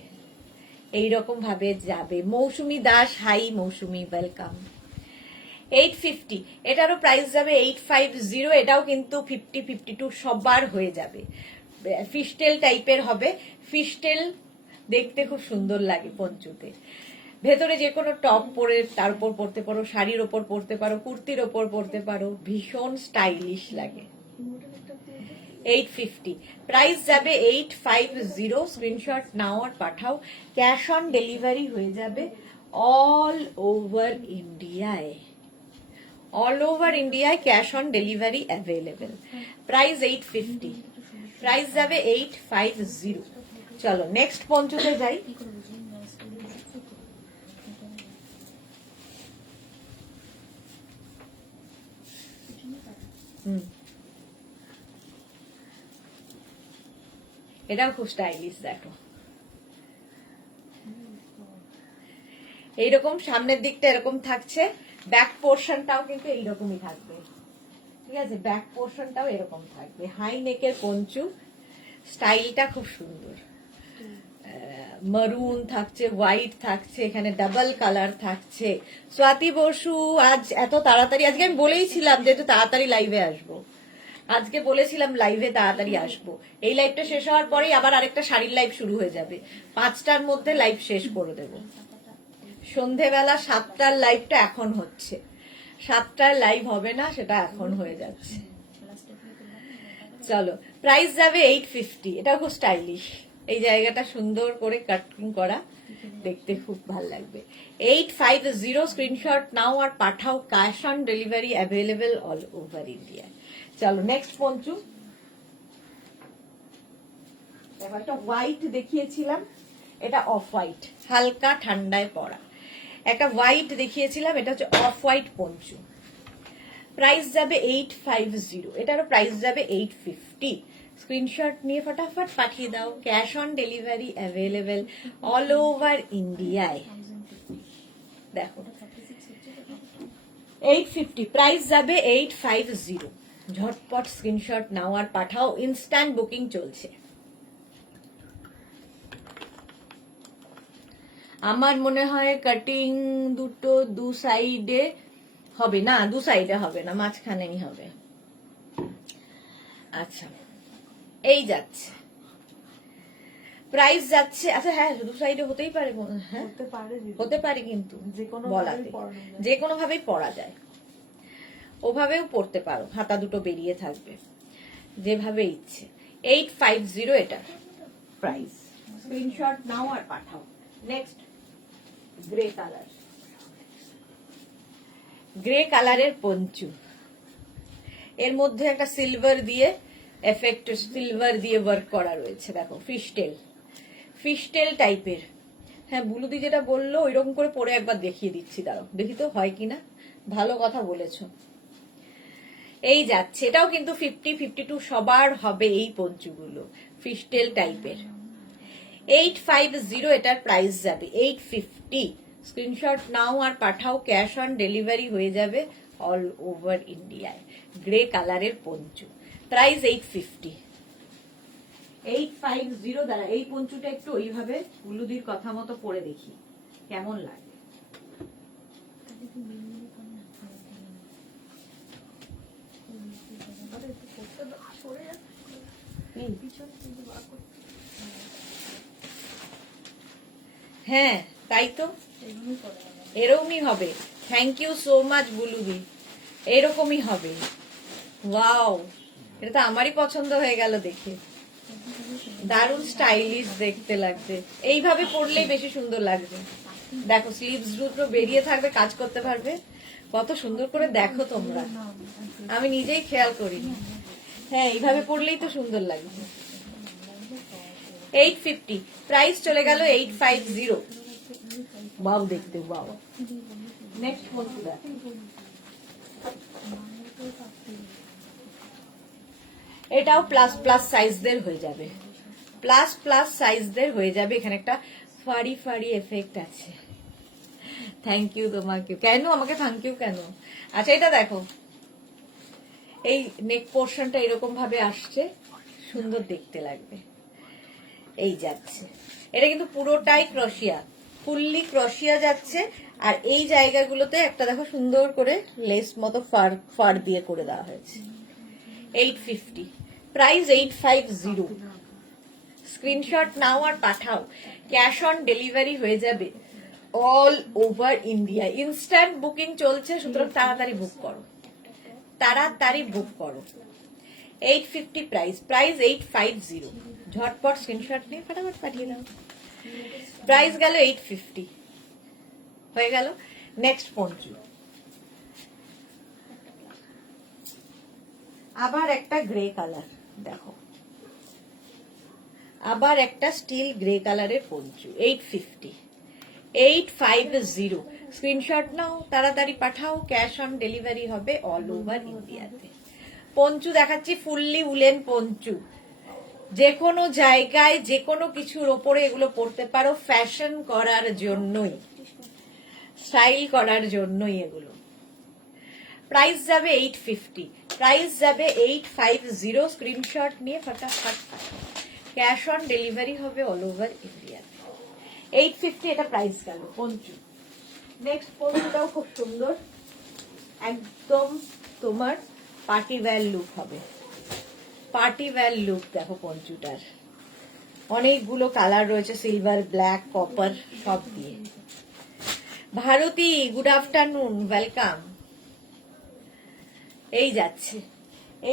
এইরকম ভাবে যাবে। মৌসুমী দাস, হাই মৌসুমী, ওয়েলকাম। 850, এটারও প্রাইস যাবে 850। এটাও কিন্তু 50-52 সবার হয়ে যাবে। ফিশটেল টাইপের হবে। ফিশটেল দেখতে খুব সুন্দর লাগে পঞ্চুতে। ভেতরে যে কোনো টপ পরে তার উপর পরতে পারো, শাড়ির ওপর পরতে পারো, কুর্তির ওপর পরতে পারো, ভীষণ স্টাইলিশ লাগে। 850, প্রাইস যাবে 850। স্ক্রিনশট নাও আর পাঠাও। ক্যাশ অন ডেলিভারি হয়ে যাবে অল ওভার ইন্ডিয়ায়। অল ওভার ইন্ডিয়ায় cash on delivery available. Price 850, price যাবে 850। চলো নেক্সট পঞ্চুতে যাই। এটাও খুব স্টাইলিশ। দেখো এইরকম সামনের দিকটা এরকম থাকছে, ব্যাক পোর্শনটাও কিন্তু এইরকমই থাকবে। ঠিক আছে, ব্যাক পোর্শনটাও এরকম থাকবে। হাই নেকের পঞ্চু, স্টাইলটা খুব সুন্দর। মারুন থাকছে, হোয়াইট থাকছে, এখানে ডাবল কালার থাকছে। স্বাতি বসু, আজ এত তাড়াতাড়ি? আজকে আমি বলেইছিলাম যে একটু তাড়াতাড়ি লাইভে আসবো। আজকে বলেছিলাম লাইভে তাড়াতাড়ি আসবো। এই লাইভটা শেষ হওয়ার পরেই আবার আরেকটা শাড়ির লাইভ শুরু হয়ে যাবে। 5টার মধ্যে লাইভ শেষ করে দেব। সন্ধেবেলা 7টার লাইভটা এখন হচ্ছে, 7টার লাইভ হবে না, সেটা এখন হয়ে যাচ্ছে। চলো, প্রাইস যাবে 850। এটা খুব স্টাইলিশ, এই জায়গাটা সুন্দর করে কাটিং করা, দেখতে খুব ভালো লাগবে। 850, স্ক্রিনশট নাও আর পাঠাও। Cash on delivery available all over India. চলো নেক্সট পঞ্চু। একটা হোয়াইট দেখিয়েছিলাম, এটা অফ হোয়াইট, হালকা ঠান্ডায় পরা। একটা হোয়াইট দেখিয়েছিলাম, এটা হচ্ছে অফ হোয়াইট পঞ্চু। প্রাইস যাবে 850। এটারও প্রাইস যাবে 850। স্ক্রিনশট নিয়ে ফটাফট পাঠিয়ে দাও। Cash on delivery available all over ইন্ডিয়ায়। দেখো 850, প্রাইস যাবে 850। ঝটপট স্ক্রিনশট নাও আর পাঠাও, ইনস্ট্যান্ট বুকিং চলছে। আমার মনে হয় কাটিং দুটো দু সাইডে হবে না, দু সাইডে হবে না, মাঝখানেই হবে। আচ্ছা, এই যাচ্ছে, প্রাইস যাচ্ছে। আচ্ছা হ্যাঁ, দু সাইডে হতেই পারে, হ্যাঁ হতে পারে, কিন্তু যে কোনো ভাবেই পরা যায়। ওভাবেও পরতে পারো, হাতা দুটো বেরিয়ে থাকবে, যেভাবে ইচ্ছে। 850 এটা প্রাইস। স্ক্রিনশট নাও আর পাঠাও। নেক্সট গ্রে কালার, গ্রে কালারের পঞ্চু। এর মধ্যে একটা সিলভার দিয়ে এফেক্ট, সিলভার দিয়ে ওয়ার্ক করা রয়েছে। দেখো ফিশটেল, ফিশটেল টাইপের। হ্যাঁ, বুলুদি যেটা বললো ওইরকম করে পরে একবার দেখিয়ে দিচ্ছি, দাঁড়াও দেখি তো হয় কিনা। ভালো কথা বলেছো। এই যাচ্ছে, এটাও কিন্তু 50-52 সবার হবে এই পঞ্চুগুলো, ফিশটেল টাইপের। 850 এটার প্রাইস যাবে 850। স্ক্রিনশট নাও আর পাঠাও। ক্যাশ অন ডেলিভারি হয়ে যাবে অল ওভার ইন্ডিয়ায়। গ্রে কালারের পঞ্চু, প্রাইস 850। 850 দ্বারা এই পঞ্চুটা একটু ওইভাবে উলুদির কথা মতো পরে দেখি কেমন লাগে। হ্যাঁ তাই তো, এরকমই হবে। থ্যাংক ইউ সো মাচ বুলুদি, এরকমই হবে। ওয়াও, এটা তো আমারই পছন্দ হয়ে গেল দেখে। দারুণ স্টাইলিশ দেখতে লাগছে, এইভাবে পরলেই বেশি সুন্দর লাগবে। দেখো স্লিভস দুটো বেরিয়ে থাকবে, কাজ করতে পারবে। কত সুন্দর করে দেখো তোমরা, আমি নিজেই খেয়াল করি। হ্যাঁ, এইভাবে পরলেই তো সুন্দর লাগবে। 850, প্রাইস চলে গেল 850। ওয়াও দেখতে, ওয়াও। নেক্সট পঞ্চু দেখ, এটাও প্লাস প্লাস সাইজদের হয়ে যাবে, প্লাস প্লাস সাইজদের হয়ে যাবে। এখানে একটা ফাড়ি ফাড়ি এফেক্ট আছে। থ্যাংক ইউ তোমাকে। কেন আমাকে থ্যাংক ইউ কেন? আচ্ছা এটা দেখো, এই নেক পোর্শনটা এরকম ভাবে আসছে, সুন্দর দেখতে লাগবে। এই যাচ্ছে, এটা কিন্তু পুরোটাই ক্রোশিয়া, ফুললি ক্রোশিয়া যাচ্ছে। আর এই জায়গাগুলোতে একটা দেখো সুন্দর করে লেস মতো ফার দিয়ে করে দেওয়া হয়েছে। 850, প্রাইস 850। স্ক্রিনশট নাও আর পাঠাও, ক্যাশ অন ডেলিভারি হয়ে যাবে all over India. Instant booking চলছে, সুতরাং তাড়াতাড়ি বুক করো, তাড়াতাড়ি বুক করো। 850 প্রাইস, প্রাইস 850। ঝটপট স্ক্রিনশট নিয়ে ফটাফট পাঠিয়ে দাও। প্রাইস গেল 850, হয়ে গেল। নেক্সট পঞ্চু, আবার একটা গ্রে কালার দেখো, আবার একটা স্টিল গ্রে কালারের পঞ্চু। 850, 850। স্ক্রিনশট নাও, তাড়াতাড়ি পাঠাও, ক্যাশ অন ডেলিভারি হবে অল ওভার ইন্ডিয়াতে। পঞ্চু দেখাচ্ছি, ফুললি উলেন পঞ্চু। যে কোনো জায়গায় যে কোনো কিছুর ওপরে এগুলো পড়তে পারো, ফ্যাশন করার জন্যই, স্টাইল করার জন্যই এগুলো। প্রাইস যাবে 850, প্রাইস যাবে 850। স্ক্রিনশট নিয়ে ফটাফট ক্যাশ অন ডেলিভারি হবে অল ওভার ইন্ডিয়াতে। 850 এটা প্রাইস গেল পঞ্চু। নেক্সট পঞ্চুটাও খুব সুন্দর, একদম তোমার পার্টি ওয়্যার লুক হবে, পার্টি ওয়্যার লুক। দেখো পঞ্চুটার অনেকগুলো কালার রয়েছে, সিলভার, ব্ল্যাক, কপার সব দিয়ে। Bharati good afternoon, welcome. এই যাচ্ছে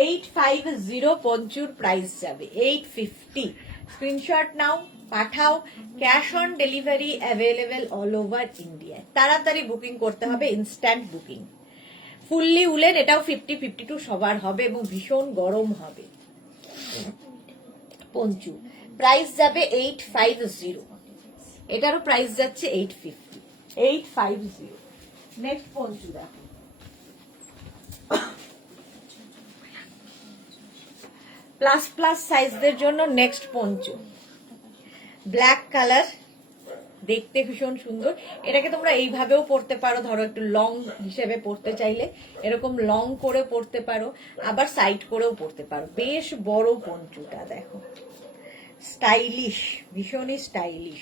850, পঞ্চুর প্রাইস যাবে 850। স্ক্রিনশট নাও, পাঠাও, cash on delivery available all over India. তাড়াতাড়ি বুকিং করতে হবে, ইনস্ট্যান্ট বুকিং। ফুললি উলেন, এটাও 50-52 সবার হবে এবং ভীষণ গরম হবে। পঞ্চু প্রাইস যাবে 850, এটারও প্রাইস যাচ্ছে 850, 850। নেক্সট পঞ্চু দেখো, প্লাস প্লাস সাইজদের জন্য নেক্সট পঞ্চু, ব্ল্যাক কালার, দেখতে ভীষণ সুন্দর। এটাকে তোমরা এইভাবেও পরতে পারো, ধরো একটু লং হিসেবে পরতে চাইলে এরকম লং করে পরতে পারো, আবার সাইড করেও পরতে পারো। বেশ বড় পঞ্চুটা দেখো, স্টাইলিশ, ভীষণই স্টাইলিশ।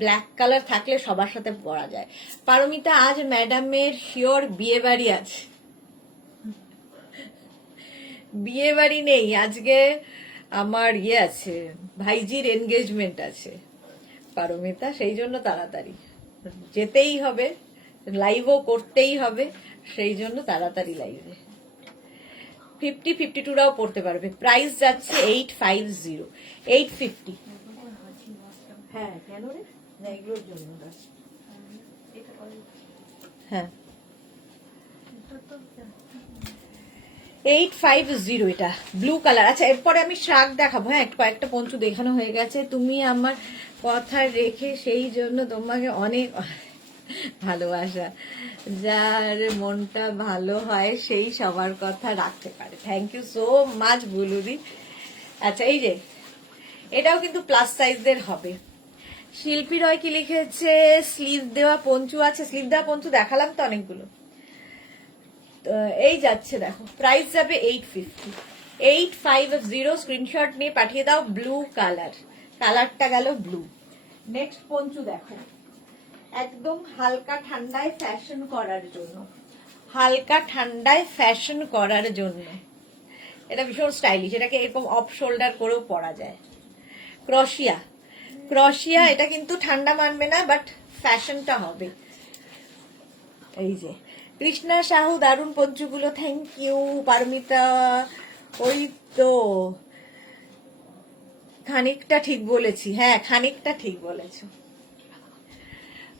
ব্ল্যাক কালার থাকলে সবার সাথে পরা যায়। পারমিতা, আজ ম্যাডামের শিওর বিয়ে বাড়ি আছে? বিয়ে বাড়ি নেই আজকে, আমার আছে, ভাইজির এনগেজমেন্ট আছে পারমিতা, সেই জন্য তাড়াতাড়ি যেতেই হবে, লাইভও করতেই হবে, সেই জন্য তাড়াতাড়ি লাইভে। 50-52রাও পড়তে পারবে। প্রাইস যাচ্ছে 850, 850। হ্যাঁ কেন রে, না এগুলোর জন্য। হ্যাঁ 850 এটা ব্লু কালার। আচ্ছা এরপরে আমি শাক দেখাবো। হ্যাঁ কয়েকটা পঞ্চু দেখানো হয়ে গেছে। তুমি আমার কথা রেখে সেই জন্য তোমাকে অনেক ভালোবাসা। যার মনটা ভালো হয় সেই সবার কথা রাখতে পারে। থ্যাংক ইউ সো মাচ বুলুদি। আচ্ছা এই যে এটাও কিন্তু প্লাস সাইজদের হবে। শিল্পী রয় কি লিখেছে, স্লিভ দেওয়া পঞ্চু আছে। স্লিভ দেওয়া পঞ্চু দেখালাম তো অনেকগুলো। এই যাচ্ছে দেখো, প্রাইস যাবে 850, 850। স্ক্রিনশট নিয়ে পাঠিয়ে দাও। ব্লু কালার, কালারটা গেল ব্লু। নেক্সট পঞ্চু দেখো, একদম হালকা ঠান্ডায় ফ্যাশন করার জন্য, হালকা ঠান্ডায় ফ্যাশন করার জন্য এটা ভীষণ স্টাইলিশ। এটাকে এরকম অফ শোল্ডার করেও পরা যায়। ক্রশিয়া, ক্রশিয়া, এটা কিন্তু ঠান্ডা মানবে না, বাট ফ্যাশনটা হবে। এই যে কৃষ্ণা সাহু, দারুণ পঞ্চুগুলো, থ্যাংক ইউ। পারমিতা, ওই তো খানিকটা ঠিক বলেছি, হ্যাঁ খানিকটা ঠিক বলেছ।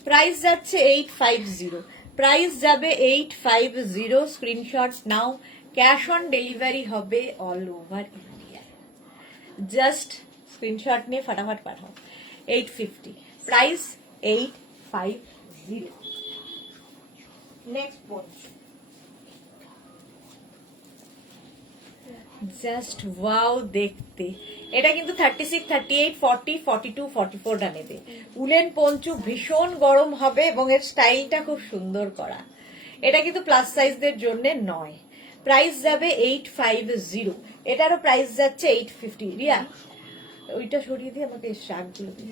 প্রাইস যাচ্ছে 850, প্রাইস যাবে 850। স্ক্রিনশট নাও, ক্যাশ অন ডেলিভারি হবে all over India. Just screenshot নিয়ে ফটাফট পাঠাও। 850, price 850। Zero. Next poncho, just wow দেখতে। এটা কিন্তু 36, 38, 40, 42, 44 নেবে। উলেন পঞ্চু ভীষণ গরম হবে এবং এর স্টাইলটা খুব সুন্দর করা। এটা কিন্তু প্লাস সাইজদের জন্য নয়। প্রাইস যাবে 850। এটারও প্রাইস যাচ্ছে 850। রিয়া ওইটা সরিয়ে দিয়ে আমাকে শার্টগুলো দিন।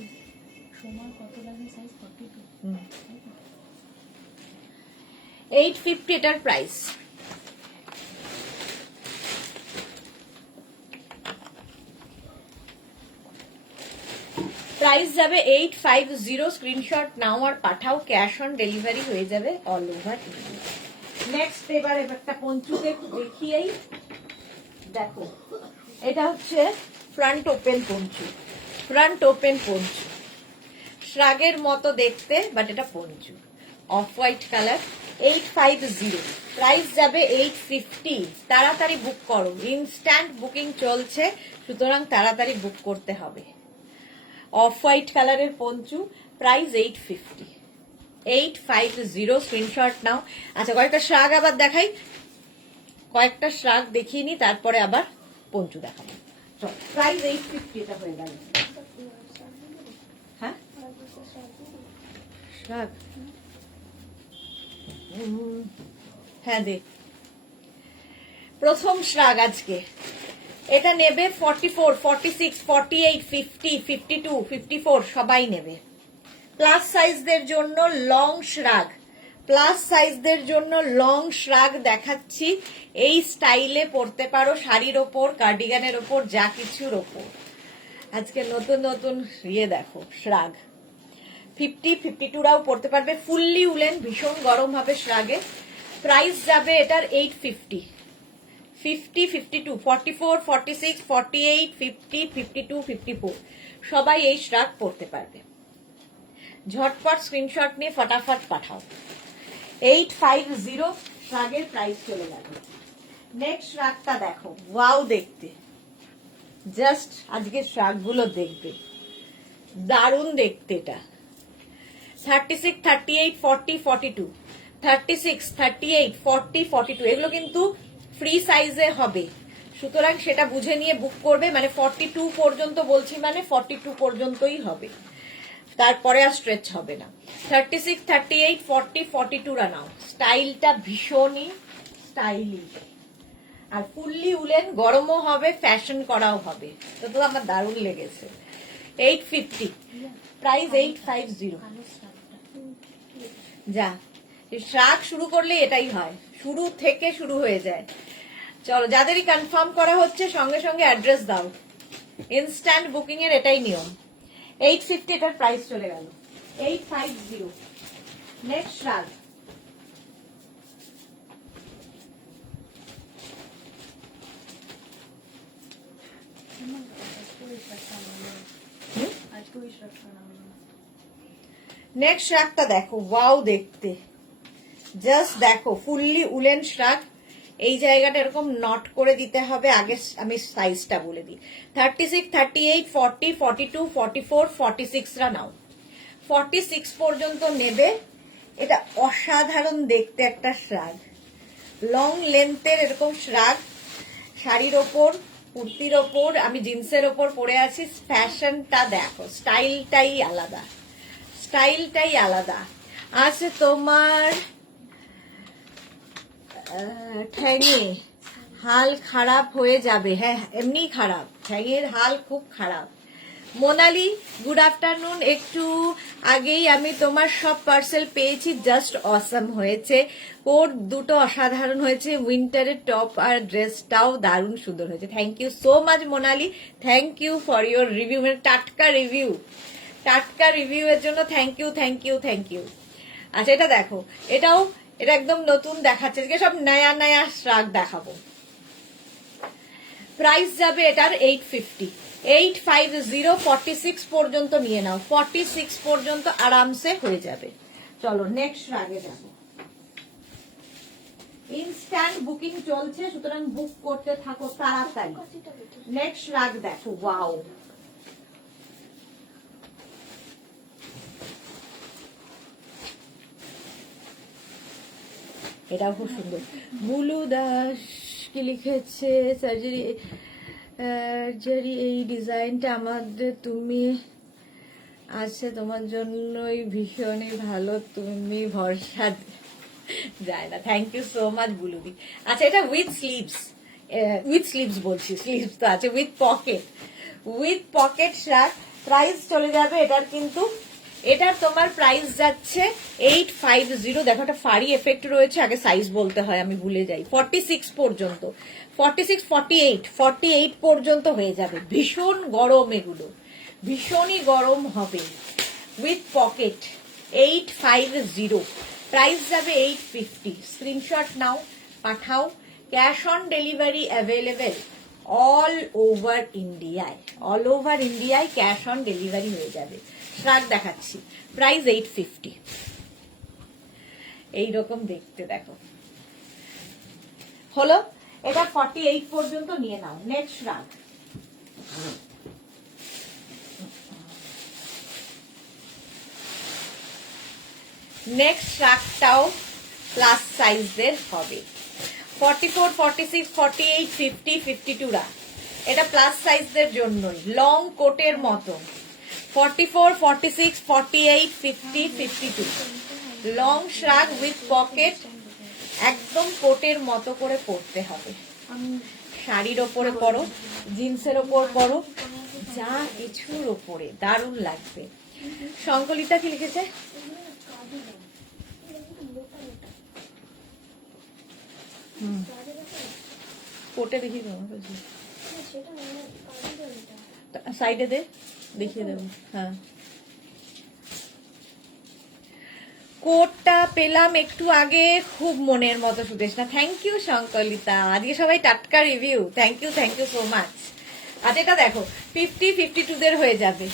সময় কত লাগে? সাইজ 42। 850 এটার প্রাইস। প্রাইস যাবে 850। স্ক্রিনশট নাও আর পাঠাও, ক্যাশ অন ডেলিভারি হয়ে যাবে অল ওভার ইন্ডিয়া। নেক্সট এবার একটা পঞ্চুকে দেখিয়েই দেখো, এটা হচ্ছে front open poncho. Front open poncho শ্রাগের মতো দেখতে, বাট এটা poncho off white colour. 850। Price যাবে 850। তাড়াতাড়ি বুক করো, ইনস্ট্যান্ট বুকিং চলছে, সুতরাং তাড়াতাড়ি বুক করতে হবে। অফ হোয়াইট কালারের পঞ্চু, প্রাইস 850। 850 স্ক্রিনশট নাও। আচ্ছা কয়েকটা শ্রাগ আবার দেখাই, কয়েকটা শ্রাগ দেখিয়ে নি, তারপরে আবার পঞ্চু দেখাবো। প্রাইস 850 এটা হয়ে গেল। হ্যাঁ শ্রাগ, হ্যাঁ দেখ প্রথম শ্রাগ আজকে। এটা নেবে 44, 46, 48, 50, 52, 54 সবাই নেবে। প্লাস সাইজদের জন্য লং শ্রাগ, প্লাস সাইজদের জন্য লং শ্রাগ দেখাচ্ছি। এই স্টাইলে পরতে পারো শাড়ির ওপর, কার্ডিগানের ওপর, যা কিছুর ওপর। আজকে নতুন নতুন ইয়ে দেখো শ্রাগ। 50, 52রাও পরতে পারবে। ফুললি উলেন, ভীষণ গরম হবে শ্রাগে। প্রাইস যাবে এটার 850। 50, 52, 44, 46, 48, 50, 52, 54 সবাই এই শ্রাগ পরতে পারবে। ঝটপট স্ক্রিনশট নিয়ে ফটাফট পাঠাও। 850 শ্রাগের প্রাইস চলে গেল। নেক্সট শ্রাগটা দেখো, ওয়াও দেখতে। জাস্ট আজকে শ্রাগগুলো দেখবে, দারুণ দেখতে। এটা 36, 38, 40, 42, 36, 38, 40, 42 এগুলো কিন্তু ফ্রি সাইজে হবে, সুতরাং সেটা বুঝে নিয়ে বুক করবে। মানে 42 পর্যন্ত বলছি, মানে 42 পর্যন্তই হবে, তারপরে আর স্ট্রেচ হবে না। 36, 38, 40, 42 নাও। স্টাইলটা ভীষণই স্টাইলিশ আর ফুললি উলেন, গরমও হবে, ফ্যাশন করাও হবে। তো আমার দারুণ লেগেছে। 850 প্রাইস। 850 যা শ্রাগ শুরু করলে এটাই হয়, শুরু থেকে শুরু হয়ে যায়। চলো যাদেরই কনফার্ম করা হচ্ছে সঙ্গে সঙ্গে অ্যাড্রেস দাও, ইনস্ট্যান্ট বুকিং এর এটাই নিয়ম। 850 এটার প্রাইস চলে গেল। 850। নেক্সট শ্রাগ, নেক্সট শ্রাগটা দেখো, ওয়াও দেখতে। জাস্ট দেখো, ফুললি উলেন শ্রাগ। এই জায়গাটা এরকম নট করে দিতে হবে। আগে আমি সাইজটা বলে দিই। 36, 38, 40, 42, 44, 46রা নাও। 46 পর্যন্ত নেবে। এটা অসাধারণ দেখতে একটা শ্রাগ, লং লেন্থের এরকম শ্রাগ। শাড়ির ওপর, কুর্তির ওপর, আমি জিন্সের ওপর পরে আছি। ফ্যাশনটা দেখো, স্টাইলটাই আলাদা, স্টাইলটাই আলাদা আছে। তোমার ঠ্যাঙে হাল খারাপ হয়ে যাবে। হ্যাঁ এমনি খারাপ, ঠ্যাঙের হাল খুব খারাপ। Monali good afternoon. একটু আগেই আমি তোমার সব পার্সেল পেয়েছি, জাস্ট অসাম হয়েছে। কোট দুটো অসাধারণ হয়েছে, উইন্টারের টপ আর ড্রেসটাও দারুণ সুন্দর হয়েছে। Thank you so much Monali, thank you for your review, মানে টাটকা রিভিউ, টাটকা রিভিউ এর জন্য thank you, thank you, thank you. আচ্ছা এটা দেখো, এটাও এটা একদম নতুন দেখাচ্ছে, সব নয়া নয়া শ্রাগ দেখাবো। প্রাইস যাবে এটার 850। 850। 46 পর্যন্ত নিয়ে নাও, 46 পর্যন্ত আরামসে হয়ে যাবে। চলো নেক্সট শ্রাগে যাবো। ইনস্ট্যান্ট বুকিং চলছে, সুতরাং বুক করতে থাকো তাড়াতাড়ি। নেক্সট শ্রাগ দেখো, ওয়াও। এটাও খুব সুন্দর। বুলু দাস কি লিখেছে, সার্জারি এই ডিজাইনটা আমাদের তুমি আছে তোমার জন্যই ভীষণই ভালো, তুমি ভরসা যায় না। থ্যাংক ইউ সো মাচ বুলুদি। আচ্ছা এটা উইথ স্লিভস বলছি, স্লিভস তো আছে, উইথ পকেট শার্ট। প্রাইস চলে যাবে এটার, কিন্তু এটার তোমার প্রাইস যাচ্ছে 850। দেখো একটা ফাড়ি এফেক্ট রয়েছে, আগে সাইজ বলতে হয় আমি ভুলে যাই। 46 পর্যন্ত, 46 48 পর্যন্ত হয়ে যাবে। ভীষণ গরম, এগুলো ভীষণই গরম হবে। উইথ পকেট 850, প্রাইস যাবে 850। স্ক্রিনশট নাও, পাঠাও। Cash on delivery available all over ইন্ডিয়ায় ক্যাশ অন ডেলিভারি হয়ে যাবে। শ্রাগ দেখাচ্ছি, প্রাইস 850। এইরকম দেখতে দেখো হলো। এটা 48 পর্যন্ত নিয়ে নাও। নেক্সট শ্রাগ, নেক্সট শ্রাগটাও প্লাস সাইজদের হবে। 44 46 48 50 52 রা, এটা প্লাস সাইজদের জন্যই, লং কোটের মতো। 44 46 48 50 52 লং শ্রাগ উইথ পকেট, একদম কোটের মতো করে পরতে হবে। শাড়ির ওপরে পরো, জিন্সের ওপর পরো, যা কিছুর ওপরে দারুণ লাগবে। সংকলিতা কি লিখেছে? কোটে দেখিয়ে দেবো, সাইডে দে, দেখিয়ে দেবো। হ্যাঁ, কোটটা পেলাম একটু আগে, খুব মনের মতো। Sudeshna, thank you Sanklita. আজকে সবাই টাটকা review, thank you so much. আচ্ছা এটা দেখো 50 52 দের হয়ে যাবে,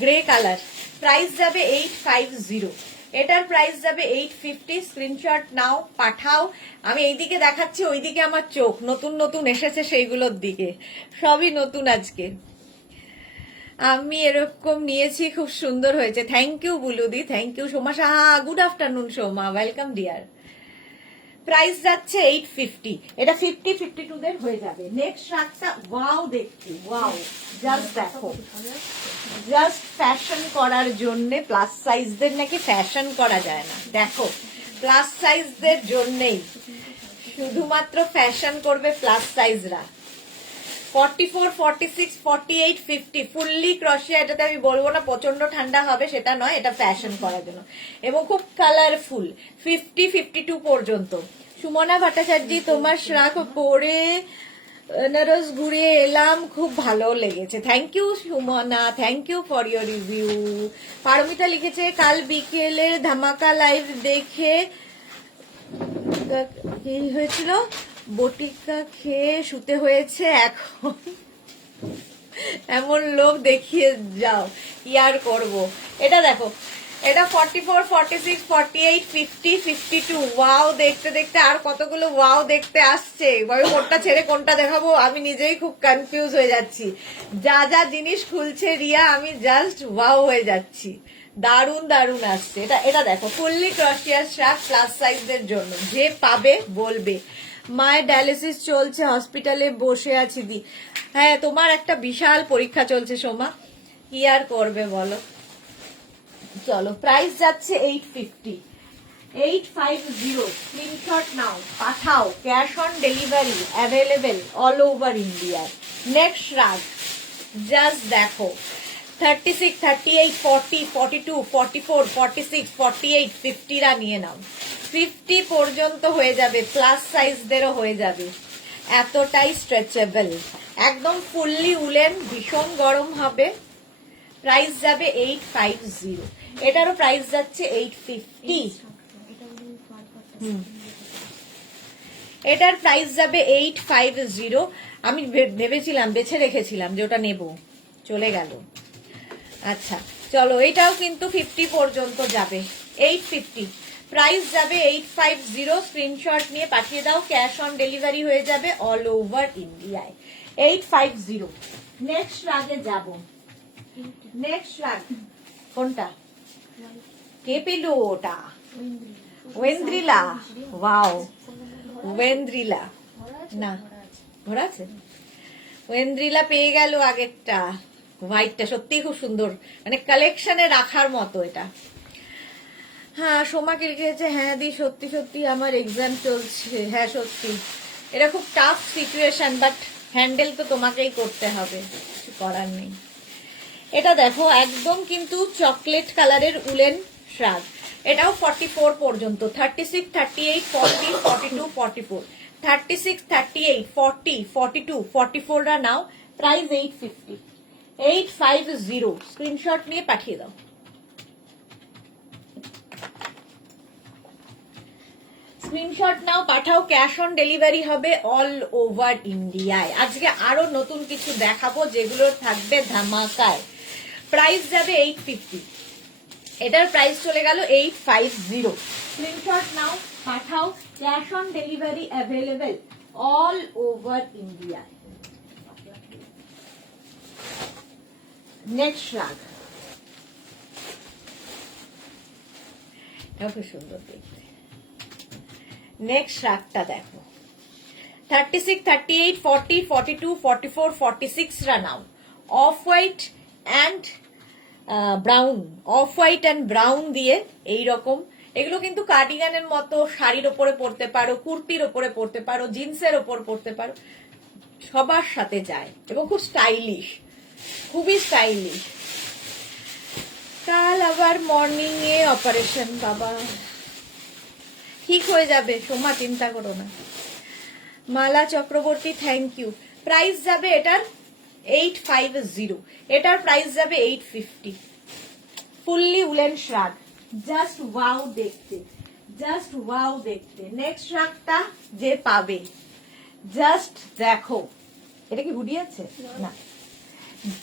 গ্রে কালার। প্রাইস যাবে 850, এটার প্রাইস যাবে 850। স্ক্রিনশট নাও, পাঠাও। আমি এইদিকে দেখাচ্ছি, ওইদিকে আমার চোখ নতুন নতুন এসেছে, সেইগুলোর দিকে সবই নতুন আজকে। আমি এরকম নিয়েছি, খুব সুন্দর হয়েছে। থ্যাংক ইউ বুলুদি, thank you. Soma Saha, good afternoon Soma, welcome dear. Price যাচ্ছে 850, এটা 50 52 দের হয়ে যাবে। নেক্সট শার্টটা ওয়াও দেখতে, ওয়াও, জাস্ট দেখো, জাস্ট ফ্যাশন করার জন্য। প্লাস সাইজদের নাকি ফ্যাশন করা যায় না, দেখো প্লাস সাইজদের জন্যই, শুধুমাত্র ফ্যাশন করবে প্লাস সাইজরা। 44 46 48 50 ফুললি ক্রশিয়া। এটাতে আমি বলবো না প্রচন্ড ঠান্ডা হবে, সেটা নয়, এটা ফ্যাশন করার জন্য এবং খুব কালারফুল। 50 52 পর্যন্ত। সুমনা ভট্টাচার্য, তোমার শ্রাগ পরে বেনারস ঘুরে এলাম, খুব ভালো লেগেছে। Thank you Sumana, thank you for your review. Paromita লিখেছে, কাল বিকেলে ধামাকা লাইভ দেখে কি হয়েছিল, বটিকা খেয়ে শুতে হয়েছে, এখন এমন লোক দেখিয়ে যাও, ইয়ার করব। এটা দেখো, এটা 44 46 48 50 52 ওয়াও দেখতে দেখতে আর কতগুলো ওয়াও দেখতে আসছে। আমি কোনটা ছেড়ে কোনটা দেখাবো আমি নিজেই খুব কনফিউজ হয়ে যাচ্ছি। যা যা জিনিস খুলছে রিয়া, আমি জাস্ট ওয়াও হয়ে যাচ্ছি। দারুন দারুন আসছে। এটা দেখো, ফুললি ক্রশিয়ার শ্রাগ প্লাস সাইজদের জন্য, যে পাবে বলবে। মায়ের ডায়ালিসিস চলছে, হসপিটালে বসে আছি দি। হ্যাঁ, তোমার একটা বিশাল পরীক্ষা চলছে সোমা, কি আর করবে বলো। চলো, প্রাইস যাচ্ছে 850, 850। স্ক্রিনশট নাও, পাঠাও। Cash on delivery available all over India. Next রাগ, জাস্ট দেখো 36 38 40 42 44 46 48 50 রা নিয়ে নাও। 50 পর্যন্ত হয়ে যাবে, প্লাস সাইজদেরও হয়ে যাবে। এতটাই স্ট্রেচেবল, একদম ফুললি উলেন, ভীষণ গরম হবে। প্রাইস যাবে 850, এটারও প্রাইস যাচ্ছে 850। এটার প্রাইস যাবে 850। আমি ভেবেছিলাম, বেছে রেখেছিলাম যে ওটা নেব, চলে গেল। আচ্ছা চলো, এটাও কিন্তু 50 পর্যন্ত যাবে, 850। প্রাইস যাবে 850। স্ক্রিনশট নিয়ে পাঠিয়ে দাও, ক্যাশ অন ডেলিভারি হয়ে যাবে অল ওভার ইন্ডিয়ায়। 850। নেক্সট রাগে যাব। নেক্সট রাগ কোনটা, কে পেল ওটা? ওয়েন্দ্রিলা, ওয়াও ওয়েন্দ্রিলা, না ঘোরা আছে, ওয়েন্দ্রিলা পেয়ে গেল আগেরটা। হোয়াইটটা সত্যি খুব সুন্দর, মানে কালেকশনে রাখার মতো এটা। হ্যাঁ সোমাকে লিখেছে, হ্যাঁ দি সত্যি সত্যি আমার এক্সাম চলছে। হ্যাঁ সত্যি এটা খুব টাফ সিচুয়েশন, বাট হ্যান্ডেল তো তোমাকেই করতে হবে, কিছু করার নেই। এটা দেখো একদম কিন্তু চকলেট কালারের উলেন শ্রাগ, এটাও 44 পর্যন্ত, 36, 38, 40, 42, 44, 36, 38, 40, 42, 44 রা নাও। প্রাইস 850, 850। স্ক্রিনশট নিয়ে পাঠিয়ে দাও। স্ক্রিনশট নাও, পাঠাও। ক্যাশ অন ডেলিভারি হবে অল ওভার ইন্ডিয়ায়। আজকে আরো নতুন কিছু দেখাবো যেগুলো থাকবে ধামাকায়। প্রাইস যাবে 850, এটার প্রাইস চলে গেল 850। স্ক্রিনশট নাও, পাঠাও। Cash on delivery available all over India. Next রাগ, এটাও খুব সুন্দর দেখতে। নেক্সট রাগটা দেখো, 36, 38, 40, 42, 44, 46 রা নাও। Off white and brown, off white and brown দিয়ে এইরকম। এগুলো কিন্তু কার্ডিগানের মতো শাড়ির ওপরে পরতে পারো, কুর্তির ওপরে পরতে পারো, জিন্সের ওপর পরতে পারো, সবার সাথে যায় এবং খুব স্টাইলিশ, খুবই স্টাইলিশ। কাল আবার মর্নিং এ অপারেশন, বাবা ঠিক হয়ে যাবে সোমা, চিন্তা করো না। মালা চক্রবর্তী থ্যাংক ইউ। প্রাইস যাবে এটার 850, এটার প্রাইস যাবে 850। ফুললি উলেন শ্রাগ, জাস্ট ওয়াও দেখতে, জাস্ট ওয়াও দেখতে। নেক্সট শ্রাগটা যে পাবে জাস্ট দেখো, এটা কি হুডি আছে না,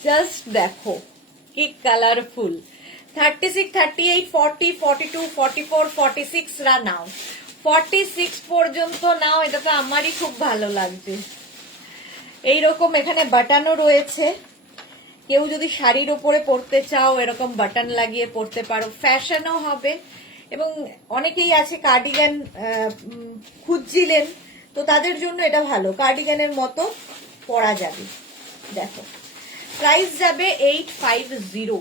জাস্ট দেখো কি কালারফুল। 36, 38, 40, 42, 44, 46 রা নাও। 46 পর্যন্ত নাও, এটা তো আমারই খুব ভালো লাগছে। এইরকম এখানে বাটনও রয়েছে, কেউ যদি শাড়ির ওপরে পরতে চাও এরকম বাটন লাগিয়ে পরতে পারো, ফ্যাশনও হবে। এবং অনেকেই আছে কার্ডিগান খুঁজছিলেন, তো তাদের জন্য এটা ভালো, কার্ডিগানের মতো পরা যাবে। দেখো প্রাইস যাবে 850।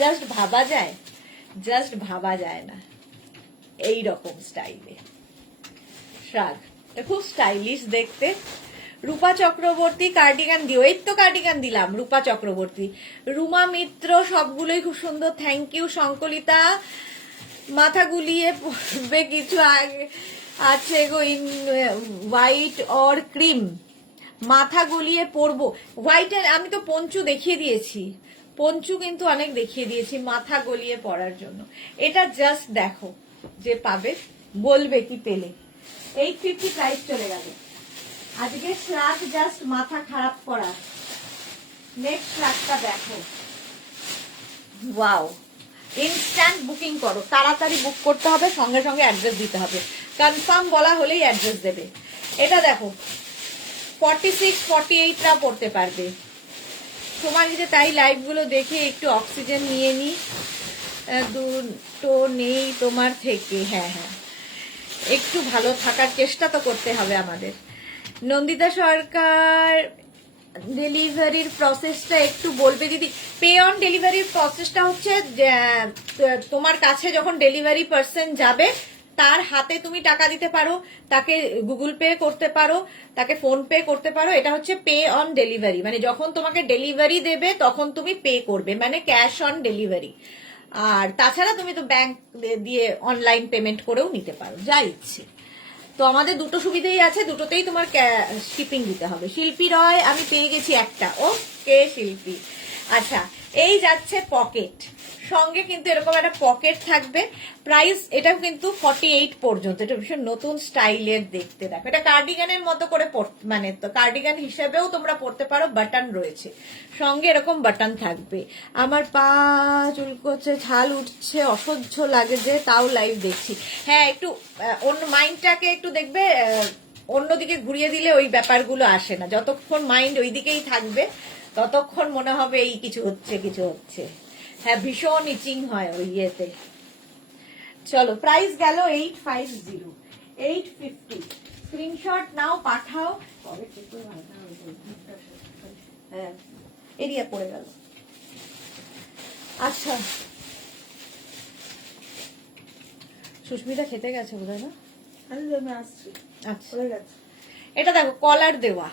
জাস্ট ভাবা যায়, জাস্ট ভাবা যায় না এই রকম স্টাইলে শ্রাগ, এটা খুব স্টাইলিশ দেখতে। রূপা চক্রবর্তী কার্ডিগান দিও, এই তো কার্ডিগান দিলাম। রূপা চক্রবর্তী, রুমা মিত্র, সবগুলোই খুব সুন্দর, থ্যাংক ইউ। সংকলিতা, মাথা গুলিয়ে পড়বে কিছু আগে আছে গো, ইন হোয়াইট অর ক্রিম। মাথা গুলিয়ে পরবো হোয়াইটের, আমি তো পঞ্চু দেখিয়ে দিয়েছি, পঞ্চু কিন্তু অনেক দেখিয়ে দিয়েছি মাথা গলিয়ে পরার জন্য। এটা জাস্ট দেখো, যে পাবে বলবে কি পেলে। 850 প্রাইস চলে গেল। আজকে শ্রাগ জাস্ট মাথা খারাপ করা। নেক্সট শ্রাগটা দেখো, ওয়াও। ইনস্ট্যান্ট বুকিং করো, তাড়াতাড়ি বুক করতে হবে, সঙ্গে সঙ্গে অ্যাড্রেস দিতে হবে, কনফার্ম বলা হলেই অ্যাড্রেস দেবে। এটা দেখো 46, 48 রা পড়তে পারবে। তোমার যে তাই লাইভ গুলো দেখে একটু অক্সিজেন নিয়ে নি, দুটো নেই তোমার থেকে। হ্যাঁ হ্যাঁ, একটু ভালো থাকার চেষ্টা তো করতে হবে আমাদের। নন্দিতা সরকার, ডেলিভারির প্রসেসটা একটু বলবে দিদি। পে অন ডেলিভারির প্রসেসটা হচ্ছে তোমার কাছে যখন ডেলিভারি পার্সন যাবে তার হাতে তুমি টাকা দিতে পারো, তাকে গুগল পে করতে পারো, তাকে ফোন পে করতে পারো। এটা হচ্ছে পে অন ডেলিভারি, মানে যখন তোমাকে ডেলিভারি দেবে তখন তুমি পে করবে, মানে ক্যাশ অন ডেলিভারি। আর তাছাড়া তুমি তো ব্যাংক দিয়ে অনলাইন পেমেন্ট করেও নিতে পারো, যা ইচ্ছে। তো আমাদের দুটো সুবিধাই আছে, দুটোতেই তোমার শিপিং দিতে হবে। শিল্পী রয়, আমি পেয়ে গেছি একটা। ও কে শিল্পী? আচ্ছা, এই যাচ্ছে পকেট, সঙ্গে কিন্তু এরকম একটা পকেট থাকবে। প্রাইস এটাও কিন্তু 48 পর্যন্ত। এটা ভীষণ নতুন স্টাইলের দেখতে। দেখো এটা কার্ডিগানের মতো করে মানে তো কার্ডিগান হিসেবেও তোমরা পরতে পারো, বাটন রয়েছে সঙ্গে, এরকম বাটন থাকবে। আমার পা চুলকোচ্ছে, ঝাল উঠছে, অসহ্য লাগে যে, তাও লাইভ দেখছি। হ্যাঁ, একটু অন্য মাইন্ডটাকে একটু দেখবে, অন্যদিকে ঘুরিয়ে দিলে ওই ব্যাপারগুলো আসে না। যতক্ষণ মাইন্ড ওই দিকেই থাকবে ততক্ষণ মনে হবে এই কিছু হচ্ছে, কিছু হচ্ছে। হ্যাঁ, ভীষণ ইচিং হয় ওই ইয়েতে। চলো প্রাইস গেল 850, 850। স্ক্রিনশট নাও, পাঠাও। হ্যাঁ, এরিয়া পড়ে গেল। আচ্ছা, সুস্মিতা খেতে গেছে বোধহয় না? আমি আসছি। আচ্ছা, চলে গেছে। এটা দেখো কলার দেওয়া,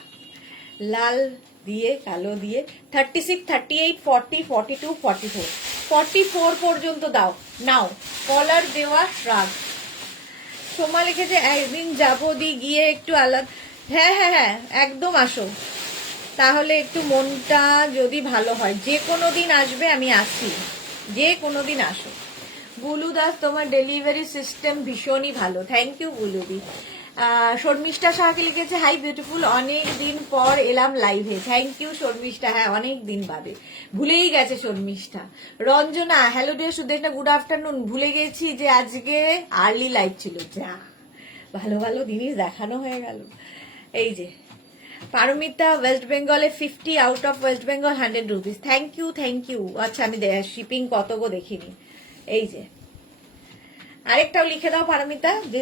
লাল দিয়ে কালো দিয়ে 36, 38, 40, 42, 44, 44 পর্যন্ত দাও নাও। কলার দেওয়া শ্রাগ। সোমা লিখেছে একদিন যাবো দি গিয়ে একটু আলাদা। হ্যাঁ হ্যাঁ হ্যাঁ, একদম আসো, তাহলে একটু মনটা যদি ভালো হয়। যে কোনো দিন আসবে, আমি আসি, যে কোনো দিন আসো। বুলু দাস, তোমার ডেলিভারি সিস্টেম ভীষণই ভালো। Thank you বুলুদি। শর্মিষ্ঠা শাহকে লিখেছে হাই বিউটিফুল, অনেক দিন পর এলাম লাইভে। থ্যাংক ইউ শর্মিষ্ঠা, হ্যাঁ অনেক দিন বাদে, ভুলেই গেছে Sharmistha. Ranjana, hello dear Sudeshna, good afternoon. ভুলে গেছি যে আজকে আর্লি লাইভ ছিল। যা ভালো ভালো জিনিস দেখানো হয়ে গেল। এই যে পারমিতা, ওয়েস্ট বেঙ্গলে 50 out of West Bengal 100 rupees. Thank you thank you. আচ্ছা, আমি শিপিং কত গো দেখিনি। এই যে আরেকটাও লিখে দাও পারমিতা, যে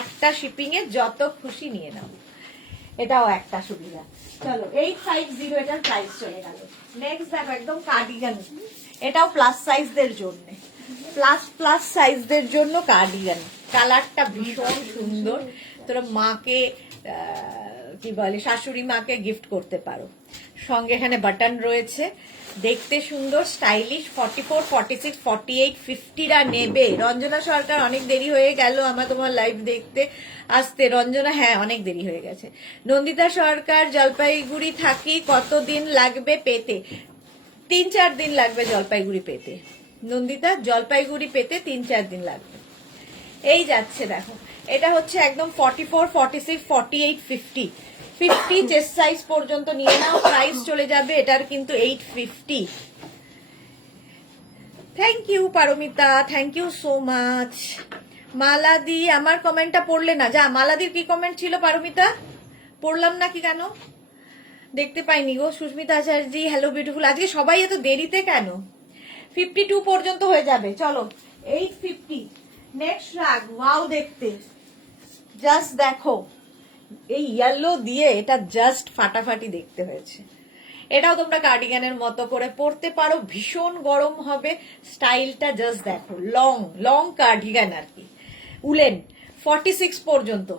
একটা শিপিং এ যত খুশি নিয়ে নাও, এটাও একটা সুবিধা। চলো 850 এটার প্রাইস চলে গেল। নেক্সট দেখো একদম কার্ডিগান, এটাও প্লাস সাইজদের জন্য, প্লাস সাইজদের জন্য কার্ডিগান। কালারটা ভীষণ সুন্দর, তোরা মাকে কি বলে শাশুড়ি মাকে গিফট করতে পারো। সঙ্গে এখানে বাটন রয়েছে, দেখতে সুন্দর, স্টাইলিশ। 44, 46, 48, 50রা নেবে। রঞ্জনা সরকার, অনেক দেরি হয়ে গেল আমার তোমার লাইভ দেখতে আসতে। রঞ্জনা, হ্যাঁ অনেক দেরি হয়ে গেছে। নন্দিতা সরকার, জলপাইগুড়ি থাকি, কতদিন লাগবে পেতে? 3-4 দিন লাগবে জলপাইগুড়ি পেতে। নন্দিতা, জলপাইগুড়ি পেতে 3-4 দিন লাগবে। এই যাচ্ছে দেখো, এটা হচ্ছে একদম 44, 46, 48, 50, 50 চেস্ট সাইজ পর্যন্ত নিয়ে নাও। প্রাইস চলে যাবে এটার কিন্তু 850। Thank you Paramita, thank you so much. মালাদি, আমার কমেন্টটা পড়লে না? যা, মালাদির কি কমেন্ট ছিল পারমিতা? পড়লাম না কি কেন? দেখতে পাইনি গো। Susmita Acharya, hello beautiful. আজকে সবাই এত দেরিতে কেন? 52 পর্যন্ত হয়ে যাবে। চলো 850। নেক্সট রাগ, ওয়াও দেখতে, জাস্ট দেখো, এই ইয়েলো দিয়ে এটা জাস্ট ফাটাফাটি দেখতে হয়েছে। এটাও তোমরা কার্ডিগানের মতো করে পরতে পারো, ভীষণ গরম হবে। স্টাইলটা জাস্ট দেখো, লং লং কার্ডিগান আর কি, উলেন। 46 পর্যন্ত,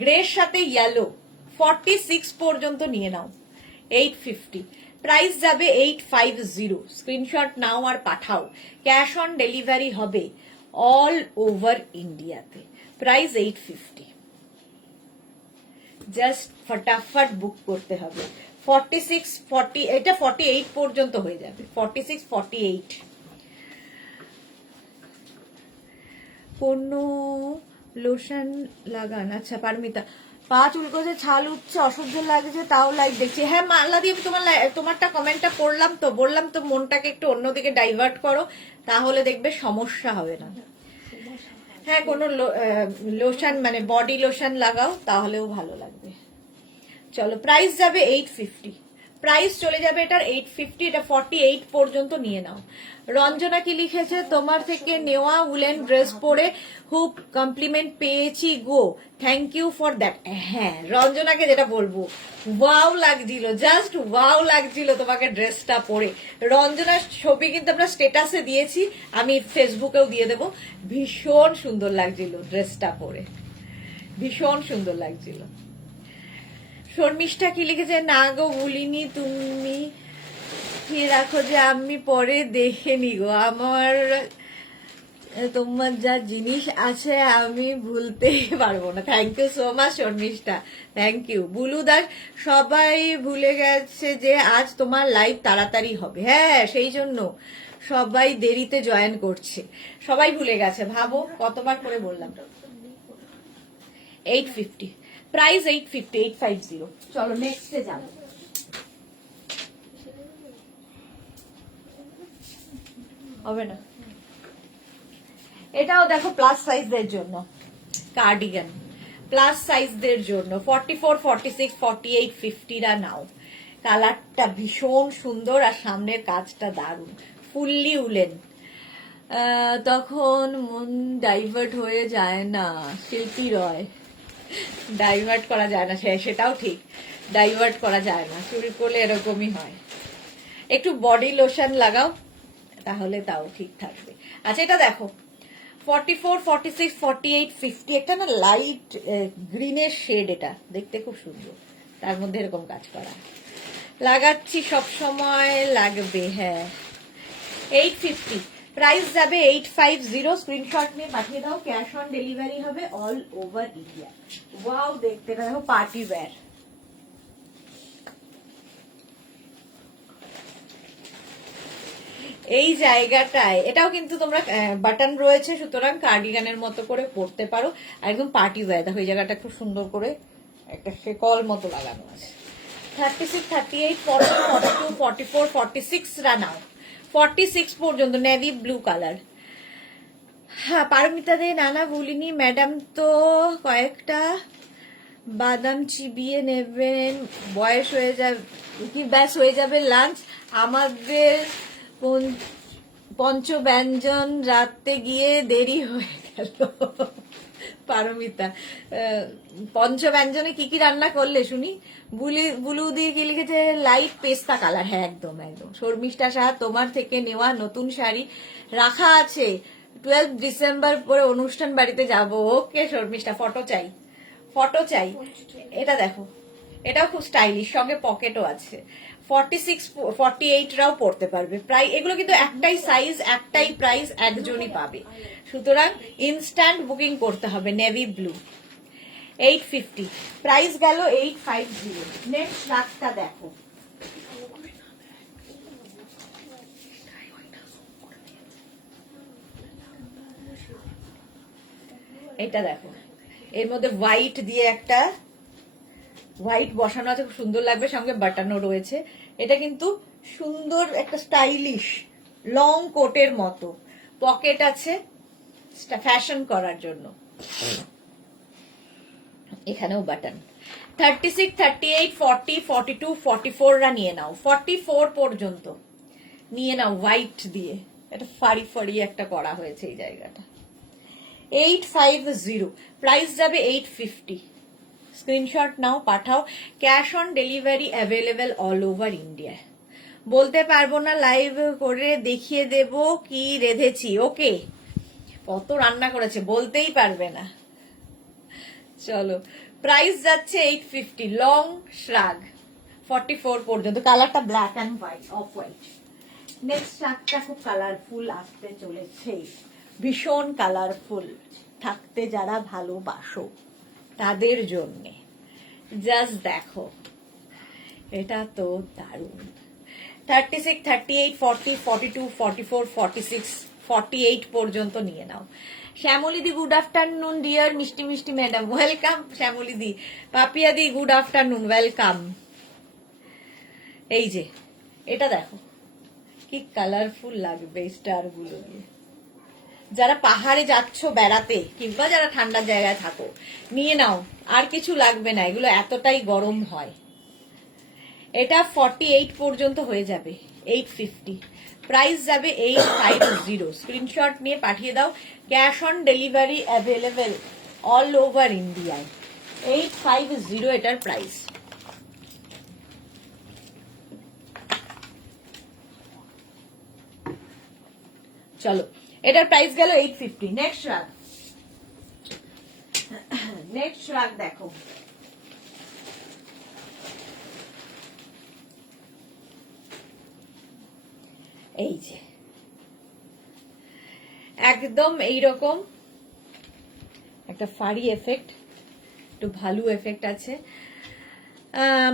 গ্রের সাথে ইয়েলো, 46 পর্যন্ত নিয়ে নাও। 850, প্রাইস যাবে 850। স্ক্রিনশট নাও আর পাঠাও। ক্যাশ অন ডেলিভারি হবে অল ওভার ইন্ডিয়াতে। প্রাইস 850। জাস্ট ফটাফট বুক করতে হবে। 46, 40, এটা 48 পর্যন্ত হয়ে যাবে। 46, 48। কোনো লোশন লাগান? আচ্ছা পারমিতা, পা চুলকোছে, ছাল উঠছে, অসহ্য লাগছে, তাও লাইভ দেখছি। হ্যাঁ মাল্লাদি, আমি তোমারটা কমেন্টটা পড়লাম তো, বললাম তো মনটাকে একটু অন্যদিকে ডাইভার্ট করো, তাহলে দেখবে সমস্যা হবে না। হ্যাঁ, কোনো লোশন মানে বডি লোশন লাগাও, তাহলেও ভালো লাগবে। চলো প্রাইস যাবে 850। প্রাইস চলে যাবে এটার 850। এটা 48 পর্যন্ত নিয়ে নাও। রঞ্জনা কি লিখেছে? তোমার থেকে নেওয়া উলেন ড্রেস পরে খুব কমপ্লিমেন্ট পেয়েছি গো, থ্যাংক ইউ ফর দ্যাট। হ্যাঁ, রঞ্জনাকে যেটা বলবো, ওয়াও লাগছিল, জাস্ট ওয়াও লাগছিল তোমাকে ড্রেসটা পরে। রঞ্জনার ছবি কিন্তু আমরা স্টেটাসে দিয়েছি, আমি ফেসবুকেও দিয়ে দেবো। ভীষণ সুন্দর লাগছিল ড্রেসটা পরে, ভীষণ সুন্দর লাগছিল। শর্মিষ্ঠা কি লিখেছে? না গো ভুলিনি, তুমি কি রাখো যে আমি পরে দেখে নি গো, আমার তোমার যা জিনিস আছে আমি ভুলতেই পারবো না। Thank you so much Sharmistha, thank you. Bulu Das, সবাই ভুলে গেছে যে আজ তোমার লাইভ তাড়াতাড়ি হবে। হ্যাঁ, সেই জন্য সবাই দেরিতে জয়েন করছে, সবাই ভুলে গেছে। ভাবো কতবার করে বললাম। 850, প্রাইস 850, 850। চলো নেক্সটে যাবো। হবে না, এটাও দেখো প্লাস সাইজদের জন্য কার্ডিগান, প্লাস সাইজদের জন্য 44, 46, 48, 50রা নাও। কালারটা ভীষণ সুন্দর আর সামনের কাজটা দারুণ, ফুললি উলেন। তখন মন ডাইভার্ট হয়ে যায় না। শিল্পী রয়, ডাইভার্ট করা যায় না, সেটাও ঠিক, ডাইভার্ট করা যায় না, চুরি করলে এরকমই হয়। একটু বডি লোশন লাগাও, তাহলে তাও ঠিক থাকবে। আচ্ছা এটা দেখো, 44, 46, 48, 50, একটা না লাইট গ্রিনের শেড, এটা দেখতে খুব সুন্দর, তার মধ্যে এরকম কাজ করা। লাগাচ্ছি সব সময়, লাগবে। হ্যাঁ 850, প্রাইস যাবে 850, স্ক্রিনশট নিয়ে পাঠিয়ে দাও, ক্যাশ অন ডেলিভারি হবে অল ওভার ইন্ডিয়া। ওয়াও, দেখতে দেখো, পার্টি ওয়্যার। এই জায়গাটায় এটাও কিন্তু তোমরা বাটন রয়েছে, সুতরাং কার্ডিগানের মতো করে পরতে পারো, আর একদম পার্টি ওয়্যার। দেখো এই জায়গাটা খুব সুন্দর করে একটা শেকল মতো লাগানো আছে। 36, 38, 40, 42, 44, 46 রানাও, 46 পর্যন্ত নেভি ব্লু কালার। হ্যাঁ পারমিতা দে, নানা বলিনি ম্যাডাম, তো কয়েকটা বাদাম চিবিয়ে নেবেন, বয়স হয়ে যাবে কি, ব্যাস হয়ে যাবে লাঞ্চ। আমাদের পঞ্চব্যঞ্জন রাতে গিয়ে দেরি হয়ে গেল। পারমিতা, পঞ্চব্যঞ্জনে কি কি রান্না করলে শুনি? বুলু দিয়ে কি লিখেছে, লাইট পেস্তা কালার। হ্যাঁ একদম একদম। শর্মিষ্ঠা সাহা, তোমার থেকে নেওয়া নতুন শাড়ি রাখা আছে, 12 ডিসেম্বর পরে অনুষ্ঠান বাড়িতে যাব। ওকে শর্মিষ্ঠা, ফটো চাই, ফটো চাই। এটা দেখো, এটাও খুব স্টাইলিশ, সঙ্গে পকেটও আছে। 46, 48 রাও পড়তে পারবে। প্রায় এগুলো কিন্তু একটাই সাইজ, একটাই প্রাইস, একজনই পাবে, সুতরাং ইনস্ট্যান্ট বুকিং করতে হবে। নেভি ব্লু 850, প্রাইস গেল 850। নেক্সট রাতটা দেখো, এটা দেখো, এর মধ্যে হোয়াইট দিয়ে একটা হোয়াইট বসানো আছে, খুব সুন্দর লাগবে, সঙ্গে বাটনও রয়েছে। এটা কিন্তু সুন্দর একটা স্টাইলিশ লং কোটের মতো, পকেট আছে ফ্যাশন করার জন্য, এখানেও বাটন। 36, 38, 40, 42, 44 রা নিয়ে নাও, 44 পর্যন্ত নিয়ে নাও, হোয়াইট দিয়ে একটা ফাড়ি ফাড়ি একটা করা হয়েছে এই জায়গাটা। 850, প্রাইস যাবে 850, স্ক্রিনশট নাও, পাঠাও, cash on delivery available all over India. বলতে পারবো না, লাইভ করে দেখিয়ে দেব কি রেঁধেছি। ওকে, কত রান্না করেছে বলতেই পারবে না। চলো, প্রাইস যাচ্ছে 850, লং শ্রাগ 44 পর্যন্ত, কালারটা black and white, off white. Next শ্রাগটা খুব কালারফুল আসতে চলেছে, ভীষণ কালারফুল, থাকতে যারা ভালোবাসো তাদের জন্যে। জাস্ট দেখো, এটা তো দারুণ। 36, 38, 40, 42, 44, 46, 48 পর্যন্ত নিয়ে নাও। শ্যামলী দি, গুড আফটারনুন ডিয়ার মিষ্টি মিষ্টি ম্যাডাম, ওয়েলকাম। শ্যামলী দি, পাপিয়া দি, গুড আফটারনুন, ওয়েলকাম। এই যে এটা দেখো কি কালারফুল লাগবে স্টার গুলো দিয়ে। যারা পাহাড়ে যাচ্ছ বেড়াতে, কিংবা যারা ঠান্ডার জায়গায় থাকো, নিয়ে নাও, আর কিছু লাগবে না, এগুলো এতটাই গরম হয়। এটা 48 পর্যন্ত হয়ে যাবে, 850, প্রাইস যাবে 850, স্ক্রিনশট নিয়ে পাঠিয়ে দাও, cash on delivery available all over ইন্ডিয়ায়। 850 এটার প্রাইস। চলো, এটার প্রাইস গেল 850। নেক্সট রাগ, নেক্সট রাগ দেখো, এই যে একদম এইরকম একটা ফাড়ি এফেক্ট, একটু ভালো এফেক্ট আছে।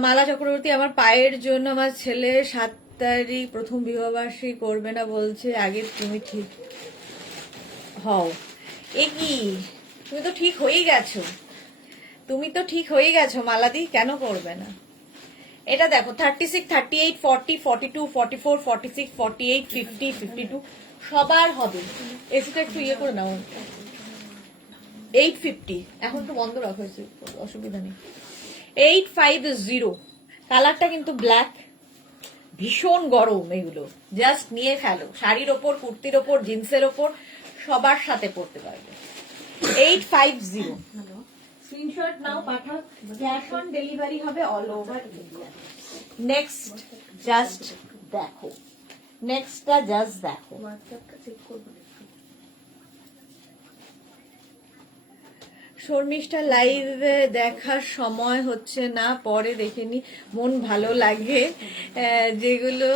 মালা চক্রবর্তী, আমার পায়ের জন্য আমার ছেলে 7 তারিখ প্রথম বিবাহবার্ষিকী করবে না বলছে, আগে তুমি ঠিক হও। এ কি, তুমি তো ঠিক হয়ে গেছো, তুমি তো ঠিক হয়ে গেছো মালাদি, কেন করবে না? এটা দেখো, 36, 38, 40, 42, 44, 46, 48, 50, 52 সবার হবে। এসিটা একটু ইয়ে করে নাও। 850, এখন তো বন্ধ রাখা হয়েছে, অসুবিধা নেই। 850, কালারটা কিন্তু ব্ল্যাক, ভীষণ গরম এগুলো, জাস্ট নিয়ে ফেলো, শাড়ির ওপর, কুর্তির ওপর, জিন্সের ওপর, সবার সাথে পরতে পারবে। 850 স্ক্রিনশট নাও, পাঠাও, ক্যাশ অন ডেলিভারি হবে all over India. Next just দেখো, নেক্সটটা জাস্ট দেখো। হোয়াটসঅ্যাপটা চেক করবো একটু। শর্মিষ্ঠা লাইভে দেখার সময় হচ্ছে না, পরে দেখে নি, মন ভালো লাগে। যেগুলো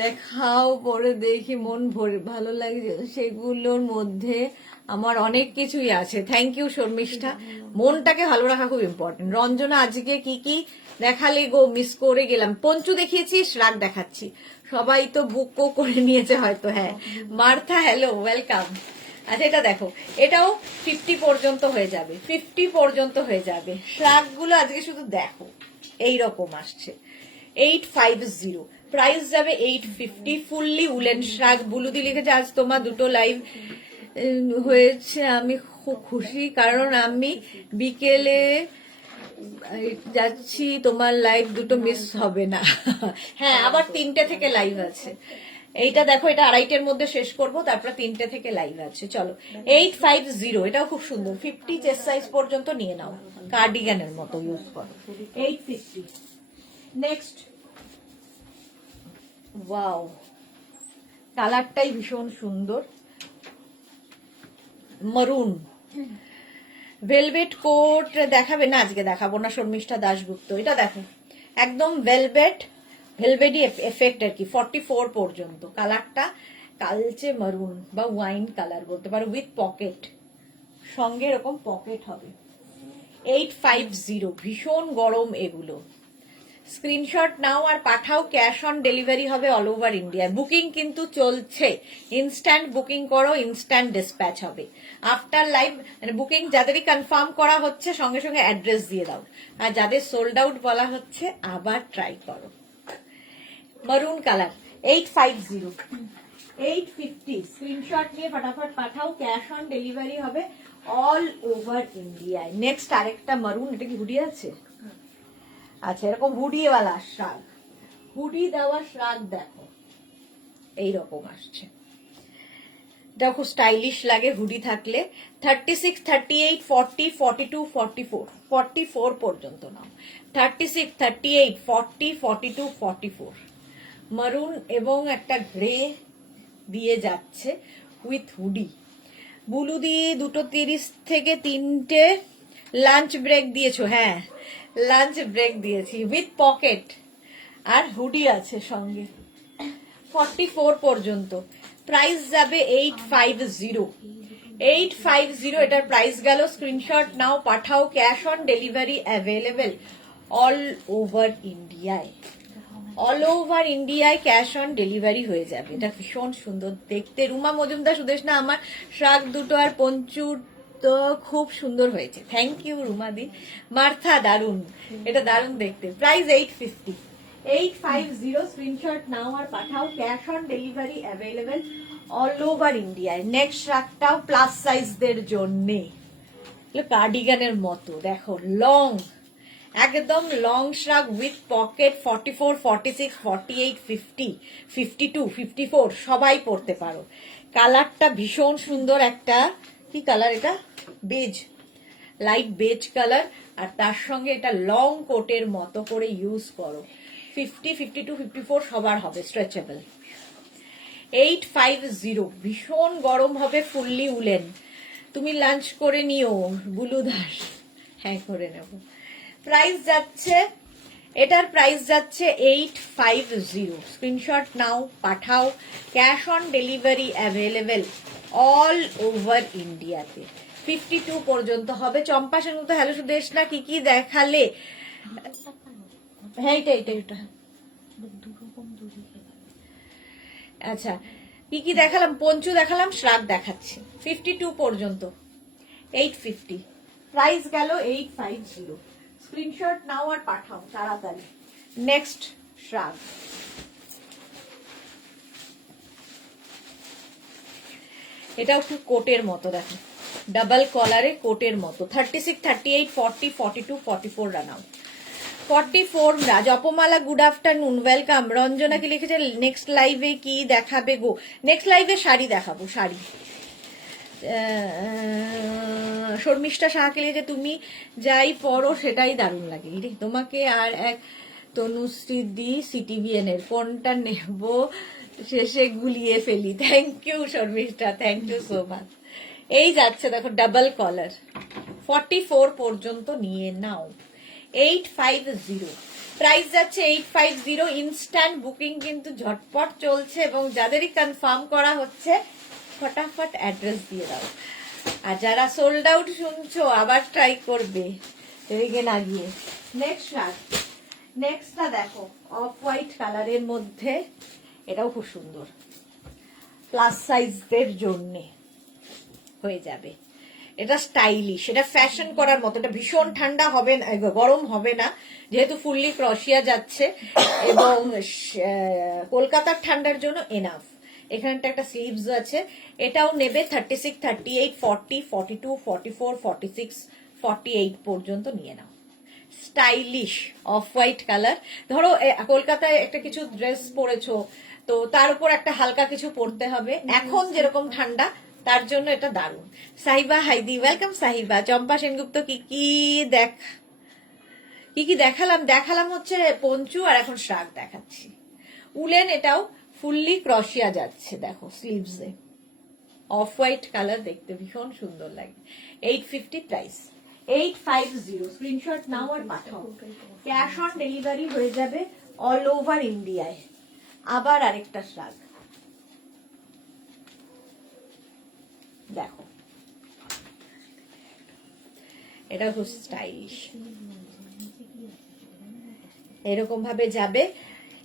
দেখাও পরে দেখি মন ভালো লাগে, সেগুলোর মধ্যে আমার অনেক কিছুই আছে। থ্যাংক ইউ শর্মিষ্ঠা, মনটাকে ভালো রাখা খুব ইম্পর্টেন্ট। রঞ্জনা আজকে কি কি দেখালে গো, মিস করে গেলাম। পঞ্চু দেখিয়েছিস, রাগ দেখাচ্ছি, সবাই তো বুকও করে নিয়েছে হয়তো। হ্যাঁ মার্থা, হ্যালো, ওয়েলকাম। আচ্ছা এটা দেখো, এটাও 50 পর্যন্ত হয়ে যাবে, 50 পর্যন্ত হয়ে যাবে। শ্রাগগুলো আজকে শুধু দেখো, এইরকম আসছে। 850 প্রাইস যাবে 850, ফুললি উলেন শ্রাগ। বুলুদি লিখেছে আজ তোমার দুটো লাইভ হয়েছে, আমি খুব খুশি, কারণ আমি বিকেলে যাচ্ছি, তোমার লাইভ দুটো মিস হবে না। হ্যাঁ আবার 3টে থেকে লাইভ আছে। এইটা দেখো, এটা 2:30-এর মধ্যে শেষ করব, তারপর 3টে থেকে লাইভ আছে। চলো 850, এটাও খুব সুন্দর, 50 চেস্ট সাইজ পর্যন্ত নিয়ে নাও, কার্ডিগানের মতো ইউজ করো। 850। নেক্সট, ওয়াও, কালারটাই ভীষণ সুন্দর, মারুন ভেলভেট কোট। দেখাবে না আজকে, দেখাবো না শর্মিষ্ঠা দাশগুপ্ত। এটা দেখো, একদম ভেলভেটি এফেক্ট আর কি, 44 পর্যন্ত। কালারটা কালচে মারুন বা ওয়াইন কালার বলতে পারো, উইথ পকেট, সঙ্গে এরকম পকেট হবে। 850, ভীষণ গরম এগুলো। স্ক্রিনশট নাও আর পাঠাও, ক্যাশ অন ডেলিভারি হবে অল ওভার ইন্ডিয়া। বুকিং কিন্তু চলছে, ইনস্ট্যান্ট বুকিং করো, ইনস্ট্যান্ট ডিসপ্যাচ হবে। আফটার লাইভ মানে বুকিং যাদেরই কনফার্ম করা হচ্ছে, সঙ্গে সঙ্গে অ্যাড্রেস দিয়ে দাও, আর যাদের সোল্ড আউট বলা হচ্ছে আবার ট্রাই করো। মারুন কালার 850, 850 স্ক্রিনশট নিয়ে ফটাফট পাঠাও, ক্যাশ অন ডেলিভারি হবে অল ওভার ইন্ডিয়ায়। নেক্সট আরেকটা মারুন, এটা কি হুডি আছে? আচ্ছা এরকম হুডিওয়ালা শ্রাগ, হুডি দেওয়া শ্রাগ দেখো, এইরকম আসছে। দেখো স্টাইলিশ লাগে হুডি থাকলে। 36, 38, 40, 42, 44, 44 পর্যন্ত নাও। 36, 38, 40, 42, 44 মারুন এবং একটা গ্রে দিয়ে যাচ্ছে উইথ হুডি। বুলু দিয়ে 2:30 থেকে 3টে লাঞ্চ ব্রেক দিয়েছো। হ্যাঁ লাঞ্চ ব্রেক দিয়েছি, উইথ পকেট আর হুডি আছে সঙ্গে। 44 পর্যন্ত প্রাইস যাবে 850, 850 এটার প্রাইস গেল। স্ক্রিনশট নাও, পাঠাও, cash on delivery available all over ইন্ডিয়ায়। অল ওভার ইন্ডিয়ায় ক্যাশ অন ডেলিভারি হয়ে যাবে। এটা ভীষণ সুন্দর দেখতে। রুমা মজুমদার, সুদেশনা, আমার শাক দুটো আর পঞ্চুর তো খুব সুন্দর হয়েছে। Thank you রুমাদি। মার্থা, দারুন, এটা দারুন দেখতে। প্রাইস 850, 850 স্ক্রিনশট নাও আর পাঠাও, cash on delivery available all over ইন্ডিয়ায়। নেক্সট শাকটাও প্লাস সাইজদের জন্যে, কার্ডিগানের মতো দেখো, লং, একদম লং শ্রাগ উইথ পকেট। 44, 46, 48, 50, 52, 54 সবাই পরতে পারো। কালারটা ভীষণ সুন্দর, একটা কি কালার এটা, বেজ, লাইট বেজ কালার, আর তার সঙ্গে এটা লং কোটের মতো করে ইউজ করো। 50, 52, 54 সবার হবে, স্ট্রেচেবল। 850, ভীষণ গরম হবে, ফুললি উলেন। তুমি লাঞ্চ করে নিও বুলু দাস। হ্যাঁ করে নেব। প্রাইস যাচ্ছে, এটার প্রাইস যাচ্ছে 850, স্ক্রিনশট নাও, পাঠাও, cash on delivery available all over ইন্ডিয়াতে। 52 পর্যন্ত হবে। চম্পা সেনগুপ্ত, হ্যালো সুদেশ না, কি কি দেখালে? হ্যাঁ এটা এটা এটা দুরকম দড়ি খেলা। আচ্ছা কি কি দেখালাম? পঞ্চু দেখালাম, শ্রাগ দেখাচ্ছি। 52 পর্যন্ত 850, প্রাইস গেল 850। স্ক্রিনশট নাও আর পাঠাও তাড়াতাড়ি। নেক্সট শ্রাগ, এটাও একটু কোটের মতো দেখো, ডাবল কলারে কোটের মতো। 36, 38, 40, 42, 44 রান আউট। 44 না, জপমালা গুড আফটারনুন, ওয়েলকাম। রঞ্জনা কি লিখেছে, নেক্সট লাইভে কি দেখাবে গো? নেক্সট লাইভে শাড়ি দেখাবো, শাড়ি। শর্মিষ্ঠা সাহাকে লিখেছে, তুমি যাই পড়ো সেটাই দারুণ লাগে রে তোমাকে। আর এক তনুশ্রী দি সিটিভিএন এর কোনটা নেব শেষে গুলিয়ে ফেলি। Thank you Sharmistha, thank you so much. এই যাচ্ছে দেখো ডাবল কলার, 44 পর্যন্ত নিয়ে নাও। 850 প্রাইস যাচ্ছে 850। ইনস্ট্যান্ট বুকিং কিন্তু ঝটপট চলছে, এবং যাদেরই কনফার্ম করা হচ্ছে ফটাফট অ্যাড্রেস দিয়ে দাও। আর যারা সোল্ড আউট শুনছো আবার ট্রাই করবে রেগে না গিয়ে। নেক্সটটা দেখো অফ হোয়াইট কালারের মধ্যে, এটাও খুব সুন্দর, প্লাস সাইজদের জন্যে হয়ে যাবে। এটা স্টাইলিশ, এটা ফ্যাশন করার মতো। এটা ভীষণ ঠান্ডা হবে না, গরম হবে না, যেহেতু ফুললি ক্রশিয়া যাচ্ছে, এবং কলকাতার ঠান্ডার জন্য এনাফ। এখানটা একটা স্লিভস আছে। এটাও নেবে 36, 38, 40, 42, 44, 46, 48 পর্যন্ত নিয়ে নাও। Stylish off white colour. ধরো কলকাতায় একটা কিছু ড্রেস পরেছো, তো তার উপর একটা হালকা কিছু পরতে হবে, এখন যেরকম ঠান্ডা, তার জন্য এটা দারুণ। সাহিবা হাইদি, ওয়েলকাম সাহিবা। চম্পা সেনগুপ্ত, কি কি দেখালাম হচ্ছে পঞ্চু, আর এখন শ্রাগ দেখাচ্ছি। উলেন, এটাও ফুললি ক্রশিয়া যাচ্ছে, দেখো স্লিভসে অফ হোয়াইট কালার, দেখতে ভীষণ সুন্দর লাগে। 850 প্রাইস। 850 স্ক্রিনশট নাও আর পাঠাও। ক্যাশ অন ডেলিভারি হয়ে যাবে অল ওভার ইন্ডিয়ায়। আবার আরেকটা শ্রাগ দেখো, এটা খুব স্টাইলিশ, এরকম ভাবে যাবে।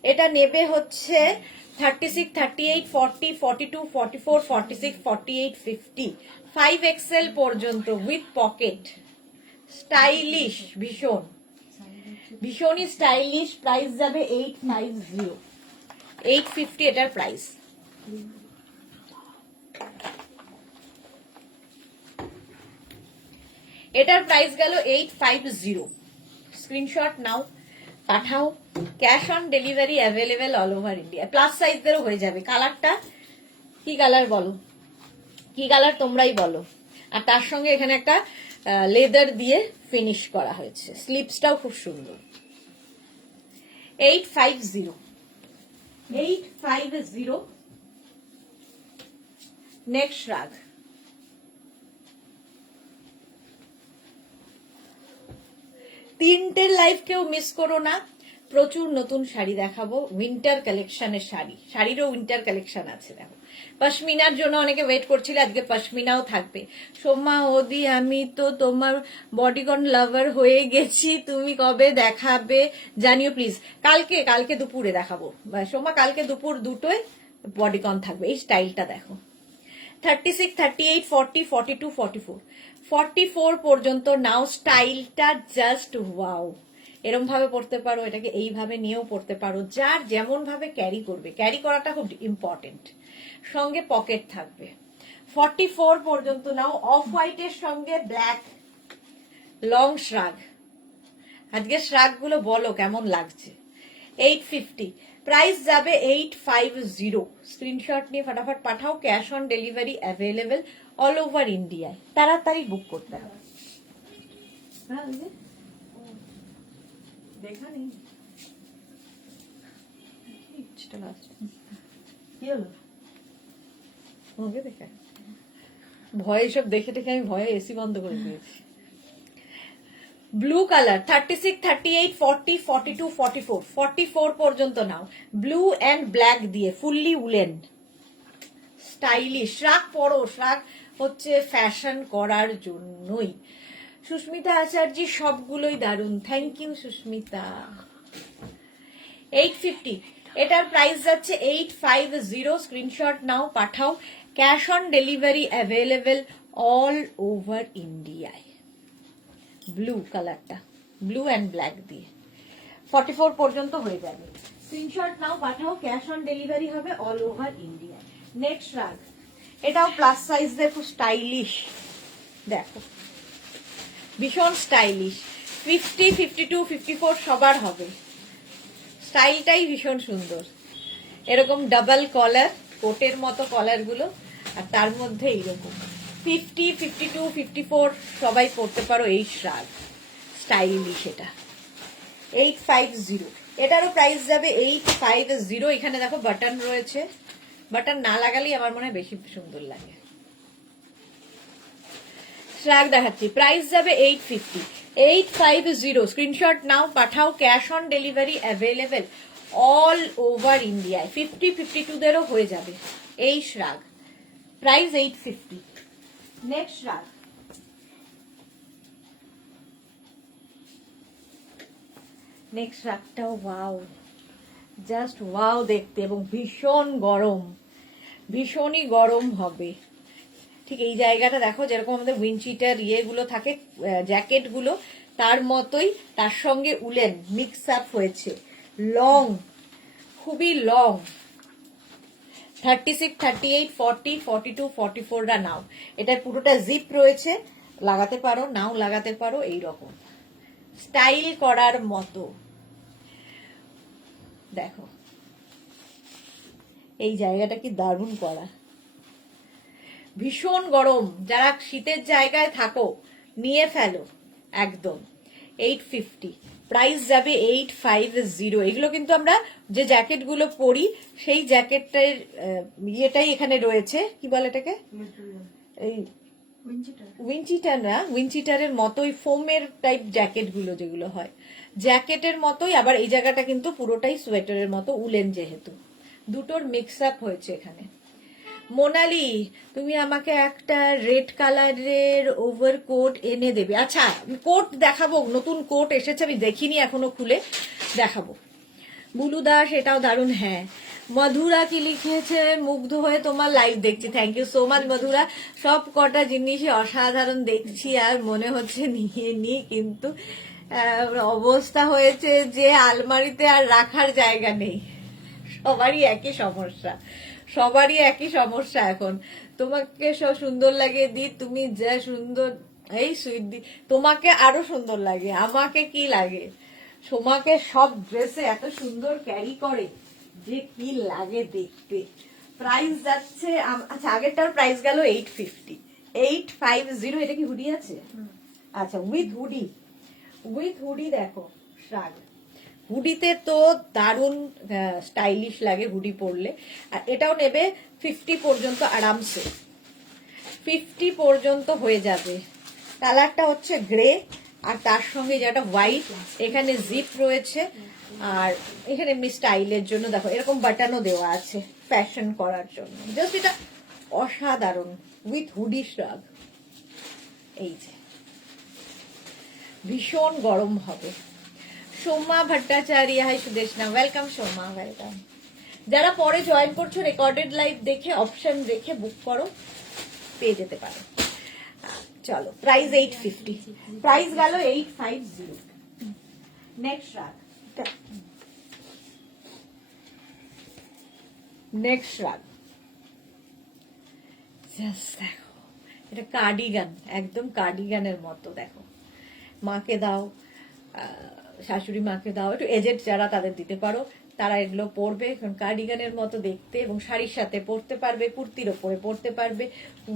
এটা নেবে হচ্ছে 36, 38, 40, 42, 44, 46, 48, 50, 5XL পর্যন্ত উইথ পকেট। স্টাইলিশ, ভীষণই স্টাইলিশ। প্রাইস যাবে 850, 850 এটার প্রাইস। এটার প্রাইস গেল 850। স্ক্রিনশট নাও, পাঠাও। Cash on delivery available all over India. Plus সাইজদেরও হয়ে যাবে। কালারটা কি কালার বলো, কি কালার তোমরাই বলো। আর তার সঙ্গে এখানে একটা লেদার দিয়ে ফিনিশ করা হয়েছে, স্লিপসটাও খুব সুন্দর। 850, 850। নেক্সট রাগ, তিনটের লাইভ কেউ মিস করো না। প্রচুর নতুন শাড়ি দেখাবো, উইন্টার কালেকশনের শাড়ি, শাড়িরও উইন্টার কালেকশন আছে। দেখো পশমিনার জন্য অনেকে ওয়েট করছিল, আজকে পশমিনাও থাকবে। সোমা ওদি, আমি তো তোমার বডিকন লাভার হয়ে গেছি, তুমি কবে দেখাবে জানিও প্লিজ। কালকে দুপুরে দেখাবো সোমা, কালকে দুপুর 2টোয় বডিকন থাকবে। এই স্টাইলটা দেখো, 36, 38, 40, 42, 44, 44 পর্যন্ত নাও। স্টাইলটা জাস্ট ওয়াও। এরম ভাবে পড়তে পারো, এটাকে এইভাবে নিয়েও পড়তে পারো, যার যেমন ভাবে ক্যারি করবে। ক্যারি করাটা খুব ইম্পর্টেন্ট, সঙ্গে পকেট থাকবে। 44 পর্যন্ত নাও। অফ হোয়াইটের সঙ্গে ব্ল্যাক লং শ্রাগ। আজকে শ্রাগ গুলো বলো কেমন লাগছে। 850 প্রাইস যাবে 850। স্ক্রিনশট নিয়ে ফটাফট পাঠাও। Cash on delivery available all over ইন্ডিয়ায়। তাড়াতাড়ি বুক করতে হবে। দেখা নেই কি হলো, তোমাকে দেখা ভয়ে সব দেখে আমি ভয়ে এসি বন্ধ করে দিয়েছি। ব্লু কালার 36, 38, 40, 42, 44, 44 পর্যন্ত নাও। ব্লু এন্ড ব্ল্যাক দিয়ে ফুললি উলেন, স্টাইলিশ। শ্রাগ পরো, শ্রাগ হচ্ছে ফ্যাশন করার জন্যই। সুস্মিতা আচার্য, সবগুলোই দারুণ, থ্যাংক ইউ সুস্মিতা। 850 এটার প্রাইস যাচ্ছে 850। স্ক্রিনশট নাও, পাঠাও। Cash on delivery available all over ইন্ডিয়ায়। ব্লু কালারটা, ব্লু এন্ড ব্ল্যাক দিয়ে 44 পর্যন্ত হয়ে যাবে। স্ক্রিনশট নাও, পাঠাও। ক্যাশ অন ডেলিভারি হবে অল ওভার ইন্ডিয়া। নেক্সট রাগ, এটাও প্লাস সাইজ, দেখো স্টাইলিশ, দেখো ভীষণ স্টাইলিশ। 50, 52, 54 সবার হবে। স্টাইলটাই ভীষণ সুন্দর, এরকম ডাবল কলার, কোটের মতো কলার গুলো, আর তার মধ্যে এইরকম 50, 52, 54 সবাই পরতে পারো এই শ্রাগ, স্টাইলিশ। এটা 850, এটারও প্রাইস যাবে 850। এখানে দেখো বাটন রয়েছে, বাটন না লাগালেই আমার মনে হয় বেশি সুন্দর লাগে। শ্রাগ দেখাচ্ছি, প্রাইস যাবে 850, 850। স্ক্রিনশট নাও, পাঠাও, cash on delivery available all over ইন্ডিয়ায়। 50, 52 দেরও হয়ে যাবে এই shrug, price 850। Next shrug, next শ্রাগটাও ওয়াও, জাস্ট ওয়াও দেখতে, এবং ভীষণ গরম, ভীষণই গরম হবে। ঠিক এই জায়গাটা দেখো, যেরকম আমাদের উইন্ডচিটার ইয়েগুলো থাকে, জ্যাকেট গুলো, তার মতোই তার সঙ্গে উলেন মিক্স আপ হয়েছে। লং, খুবই লং, 36, 38, 40, 42, 44 রা নাও। এটা পুরোটা জিপ রয়েছে, লাগাতে পারো, নাও লাগাতে পারো, এইরকম স্টাইল করার মতো। দেখো এই জায়গাটা কি দারুণ করা, ভীষণ গরম। যারা শীতের জায়গায় থাকো নিয়ে ফেলো একদম। 850, প্রাইস যাবে 850। এগুলো কিন্তু আমরা যে জ্যাকেট গুলো পরি সেই জ্যাকেটটার ইয়েটাই এখানে রয়েছে, কি বলে এটাকে, এই উইন্ডচিটার না, উইন্ডচিটারের মতোই ফোমের টাইপ জ্যাকেট গুলো যেগুলো হয়, জ্যাকেটের মতোই। আবার এই জায়গাটা কিন্তু পুরোটাই সোয়েটারের মতো, উলেন যেহেতু, দুটোর মিক্স আপ হয়েছে এখানে। মোনালি, তুমি আমাকে একটা রেড কালারের ওভারকোট এনে দেবে। আচ্ছা, কোট দেখাবো, নতুন কোট এসেছে, আমি দেখিনি এখনো, খুলে দেখাবো। বুলু দাস, এটাও দারুণ। হ্যাঁ, মধুরা কি লিখেছে, মুগ্ধ হয়ে তোমার লাইভ দেখছি। Thank you so much Madhura. সব কটা জিনিসই অসাধারণ দেখছি, আর মনে হচ্ছে নিয়ে নি, কিন্তু অবস্থা হয়েছে যে আলমারিতে আর রাখার জায়গা নেই। সবারই একই সমস্যা, সবারই একই সমস্যা এখন। তোমাকে সব সুন্দর লাগে দি, তুমি যা সুন্দর, এই সুইট দি, তোমাকে আরো সুন্দর লাগে, আমাকে কি লাগে, সোমাকে সব ড্রেসে এত সুন্দর ক্যারি করে যে কি লাগে দেখতে। প্রাইস যাচ্ছে, আচ্ছা আগেরটার প্রাইস গেল 850, 850। এটা কি হুডি আছে? আচ্ছা, উইথ হুডি, উইথ হুডি দেখো শ্রাগ। হুডিতে তো দারুণ স্টাইলিশ লাগে হুডি পরলে। আর এটাও নেবে 50 পর্যন্ত আরামসে, 50 পর্যন্ত হয়ে যাবে। কালারটা হচ্ছে গ্রে, আর তার সঙ্গে যেটা হোয়াইট, এখানে জিপ রয়েছে, আর এখানে এমনি স্টাইলের জন্য দেখো এরকম বাটনও দেওয়া আছে ফ্যাশন করার জন্য। জাস্ট এটা অসাধারণ, উইথ হুডি শ্রাগ। এই যে ভীষণ গরম হবে। Soma Bhattacharya, hi Sudeshna, welcome Soma, welcome. যারা পরে জয়েন করছো, রেকর্ডেড লাইভ দেখে অপশন দেখে বুক করো, পেয়ে যেতে পারো। চলো, প্রাইস 850, প্রাইস গেল 850। নেক্সট রাগ, নেক্সট রাগ, জাস্ট দেখো, এটা কার্ডিগান, একদম কার্ডিগানের মতো। দেখো, মাকে দাও, শাশুড়ি মাকে দাও, একটু এজেড যারা তাদের দিতে পারো, তারা এগুলো পরবে, কারণ কার্ডিগানের মতো দেখতে, এবং শাড়ির সাথে পরতে পারবে, কুর্তির ওপরে পরতে পারবে,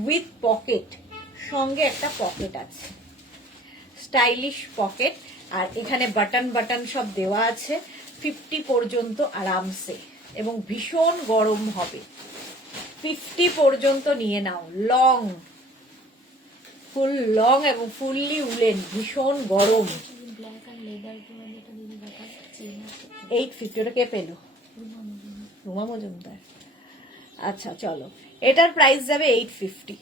উইথ পকেট, সঙ্গে একটা পকেট আছে, স্টাইলিশ পকেট, আর এখানে বাটন বাটন সব দেওয়া আছে। 50 পর্যন্ত আরামসে, এবং ভীষণ গরম হবে। 50 পর্যন্ত নিয়ে নাও, লং, ফুল লং এবং ফুললি উলেন, ভীষণ গরম। 850, ওটা কে পেলো? রুমা মজুমদার। আচ্ছা চলো, এটার প্রাইস যাবে 850,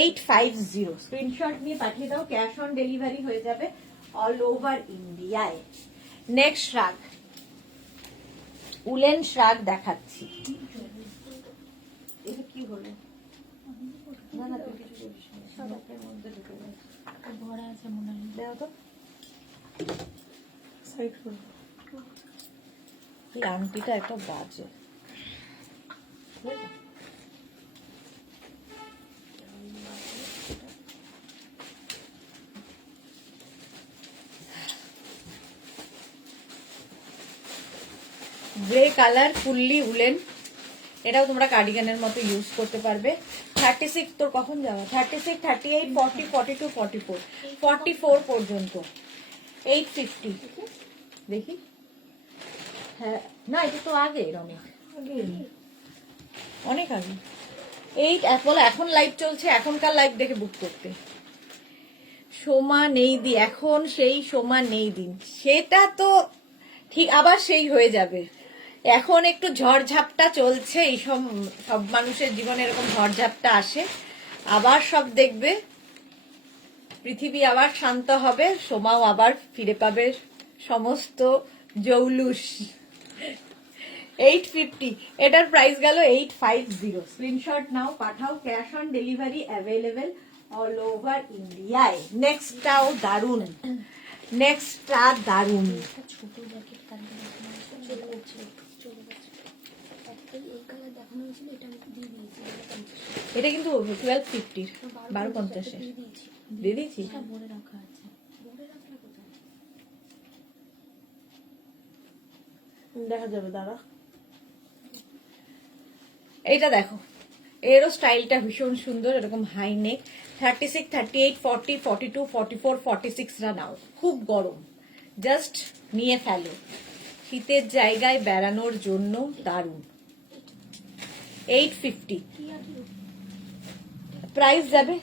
850। স্ক্রিনশট নিয়ে পাঠিয়ে দাও, ক্যাশ অন ডেলিভারি হয়ে যাবে অল ওভার ইন্ডিয়ায়। নেক্সট শ্রাগ, উলেন শ্রাগ দেখাচ্ছি। এটা কি হলো? না না, তুই কিছু বলিস না, সবাকের মধ্যে ঢুকে গেছে, ভরা আছে মনে হয়। দেও তো সাইড করো। এই আংটিটা একটা বাজে। Grey colour, fully woollen. এটাও তোমরা কার্ডিগানের মতো ইউজ করতে পারবে। 36 তোর কখন যাওয়া? 36, 38, 40, 42, 44, 44 পর্যন্ত। 850 দেখি। হ্যাঁ না, এটা তো আগে অনেক অনেক আগে। এখন লাইভ চলছে, এখনকার লাইভ দেখে বুক করতে। সোমা নেই দি, এখন সেই সোমা নেই দিন, সেটা তো ঠিক আবার সেই হয়ে যাবে। এখন একটু ঝড়ঝাপটা চলছে, এই সব সব মানুষের জীবনে এরকম ঝড়ঝাপটা আসে, আবার সব দেখবে পৃথিবী আবার শান্ত হবে, সোমাও আবার ফিরে পাবে সমস্ত জৌলুস। 850, এটার প্রাইস গেল 850। স্ক্রিনশট নাও, পাঠাও, cash on delivery available all over ইন্ডিয়ায়। নেক্সটটাও দারুন, নেক্সটটা দারুন। একটা ছোট জ্যাকেট কালকে দেখানো হয়েছিল, চলে গেছে, চলে গেছে। একটাই এই কালার দেখানো হয়েছিল, এটা আমি দিয়ে দিয়েছি, এটা কিন্তু 1250, 1250 দিয়ে দিয়েছি, দিয়ে দিয়েছি। এটা ভরে রাখা আছে। ভরে রাখলে কোথায়? দেখা যাবে, দাঁড়া। এইটা দেখো, এরও স্টাইলটা ভীষণ সুন্দর, এরকম হাই নেক। 36, 38, 40, 42, 44, 46 রা নাও। খুব গরম, জাস্ট নিয়ে ফেলো, শীতের জায়গায় বেড়ানোর জন্য দারুণ। 850 কি আছে? প্রাইস যাবে।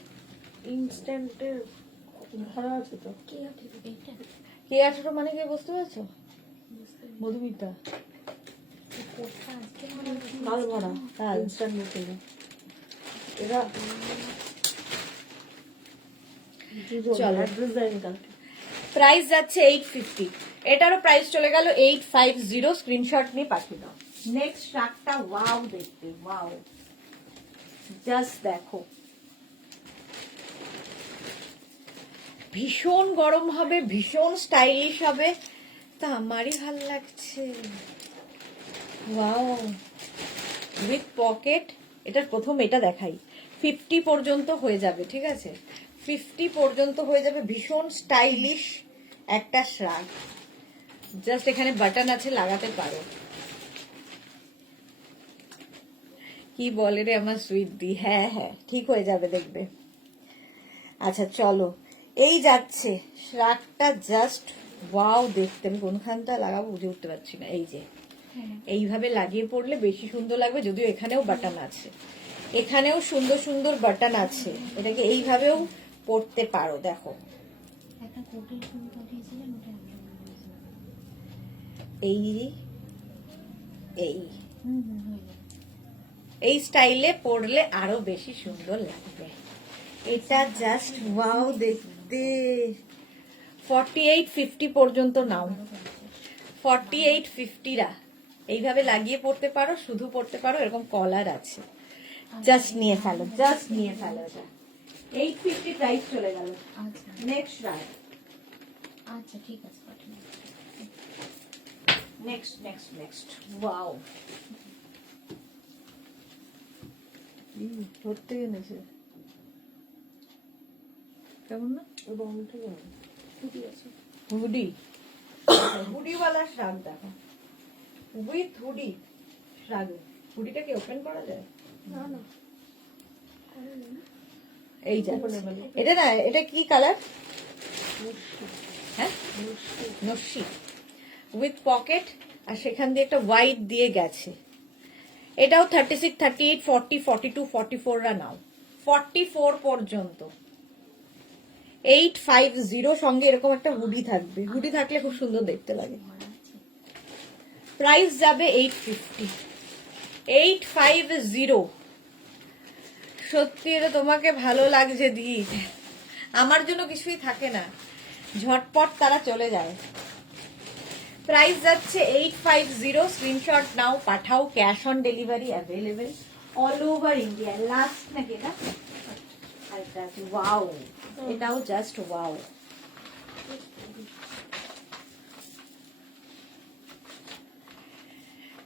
ইনস্ট্যান্টে ভরা আছে তো। কি আছে এটা? কে 18 মানে কি বুঝতে পারছো? মধুমিতা কোটটা আজকে মনে হয় মাল ভরা, হ্যাঁ ইনস্ট্যান্ট মেশিন। এটা চলো, প্রাইস যাচ্ছে 850, এটারও প্রাইস চলে গেল 850। স্ক্রিনশট নিয়ে পাঠিয়ে দাও। নেক্সট শার্টটা ওয়াও দেখতে, ওয়াও, জাস্ট দেখো, ভীষণ গরম হবে, ভীষণ স্টাইলিশ হবে, তা আমারই ভাল লাগছে। Wow, with pocket. এটার প্রথম এটা দেখাই, 50 পর্যন্ত হয়ে যাবে, ঠিক আছে? 50 পর্যন্ত হয়ে যাবে, ভীষণ স্টাইলিশ একটা শার্ট। জাস্ট এখানে বাটন আছে, লাগাতে পারো। কি বলে রে আমার সুইট দি, হ্যাঁ হ্যাঁ ঠিক হয়ে যাবে, দেখবে। আচ্ছা চলো, এই যাচ্ছে শার্টটা, জাস্ট ওয়াও দেখতে। আমি কোনখানটা লাগাবো বুঝে উঠতে পারছি না। এই যে এইভাবে লাগিয়ে পড়লে বেশি সুন্দর লাগবে, যদিও এখানেও বাটন আছে, এখানেও সুন্দর সুন্দর বাটন আছে, এটাকে এইভাবেও পড়তে পারো। দেখো একটা কোটের ফুল পাঠিয়েছিলেন, ওটা এই এই হয়ে যাবে। এই স্টাইলে পরলে আরো বেশি সুন্দর লাগবে। এটা জাস্ট ওয়াও দেখতে। 4850 পর্যন্ত নাও, 4850 রা এইভাবে লাগিয়ে পড়তে পারো, শুধু পড়তে পারো, এরকম কলার আছে, জাস্ট নিয়ে ফেলো, জাস্ট নিয়ে ফেলো। এটা 850 প্রাইস চলে গেল। আচ্ছা নেক্সট রাইট, আচ্ছা ঠিক আছে, পাঠিয়ে দাও। নেক্সট নেক্সট নেক্সট ওয়াও, ধরতে এনেছে কেমন না? খুবই আছে। হুডি, হুডিওয়ালা শ্রাগ দেখো, উইথ হুডি শ্রাগ। হুডিটা কি ওপেন করা যায়? না না, এই যা, এটা না, এটা কি কালার? হ্যাঁ নস্যি, উইথ পকেট, আর সেখান দিয়ে একটা হোয়াইট দিয়ে গেছে। এটাও 36, 38, 40, 42, 44 রা নাও, 44 পর্যন্ত। 850 সঙ্গে এরকম একটা হুডি থাকবে, হুডি থাকলে খুব সুন্দর দেখতে লাগে। প্রাইস যাবে 850, 850। সত্যি এটা তোমাকে ভালো লাগছে দি, আমার জন্য কিছুই থাকে না, ঝটপট তারা চলে যায়। প্রাইস যাচ্ছে 850। স্ক্রিনশট নাও, পাঠাও, cash on delivery available all over India. Last নাকি এটা? ওয়াও, এটাও জাস্ট ওয়াও।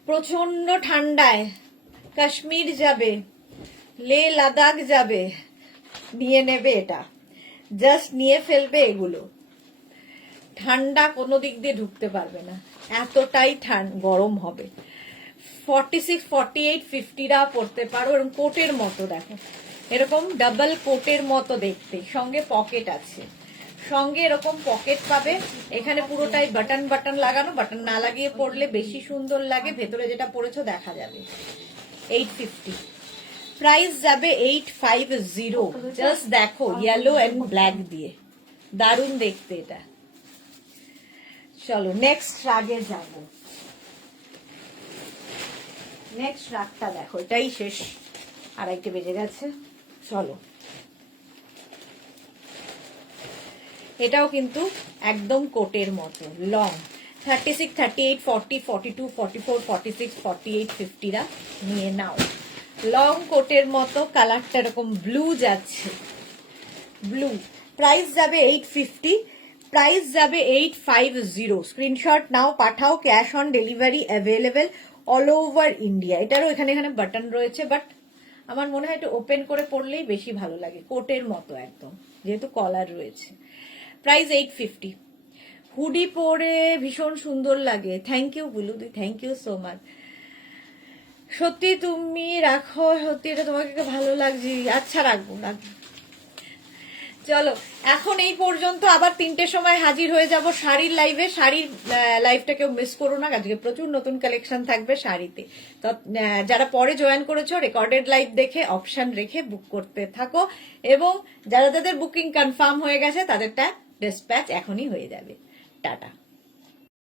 প্রচন্ড ঠান্ডায় কাশ্মীর যাবে, লে লাদাখ যাবে, নিয়ে নেবে এটা, জাস্ট নিয়ে ফেলবে এগুলো। ঠান্ডা কোনো দিক দিয়ে ঢুকতে পারবে না, এতটাই গরম হবে। 46, 48, 50রা পরতে পারো। এরকম কোটের মতো দেখো, এরকম ডাবল কোটের মতো দেখতে, সঙ্গে পকেট আছে, সঙ্গে এরকম পকেট পাবে। এখানে পুরোটাই বাটন বাটন লাগানো, বাটন না লাগিয়ে পরলে বেশি সুন্দর লাগে, ভেতরে যেটা পরেছো দেখা যাবে। 850, প্রাইস যাবে 850। জাস্ট দেখো ইয়েলো এন্ড ব্ল্যাক দিয়ে, দারুণ দেখতে এটা। চলো নেক্সট রাগে যাব। নেক্সট রাগটা দেখো, এটাই শেষ, 2:30 বেজে গেছে। চলো, এটাও কিন্তু একদম কোটের মতো লং, 36, 38, 40, 42, 44, 46, 48, 50রা নিয়ে নাও। লং কোটের মতো, কালারটা এরকম ব্লু যাচ্ছে, ব্লু। প্রাইস যাবে 850, প্রাইস যাবে 850। স্ক্রিনশট নাও, পাঠাও, cash on delivery available all over India. এটারও এখানে এখানে বাটন রয়েছে, বাট আমার মনে হয় এটা ওপেন করে পড়লেই বেশি ভালো লাগে, কোটের মতো একদম, যেহেতু কলার রয়েছে। প্রাইস 850। হুডি পরে ভীষণ সুন্দর লাগে। থ্যাংক ইউ বুলুদি, থ্যাংক ইউ সো মাচ। সত্যি তুমি রাখো, সত্যি এটা তোমাকে ভালো লাগছে। আচ্ছা রাখবো, রাখবো। চলো এখন এই পর্যন্ত, আবার 3টের সময় হাজির হয়ে যাব শাড়ির লাইভে। শাড়ির লাইভটা কেউ মিস করো না, আজকে প্রচুর নতুন কালেকশন থাকবে শাড়িতে। তো যারা পরে জয়েন করেছো, রেকর্ডেড লাইভ দেখে অপশন রেখে বুক করতে থাকো, এবং যারা যাদের বুকিং কনফার্ম হয়ে গেছে তাদেরটা ডিসপ্যাচ এখনই হয়ে যাবে। টাটা।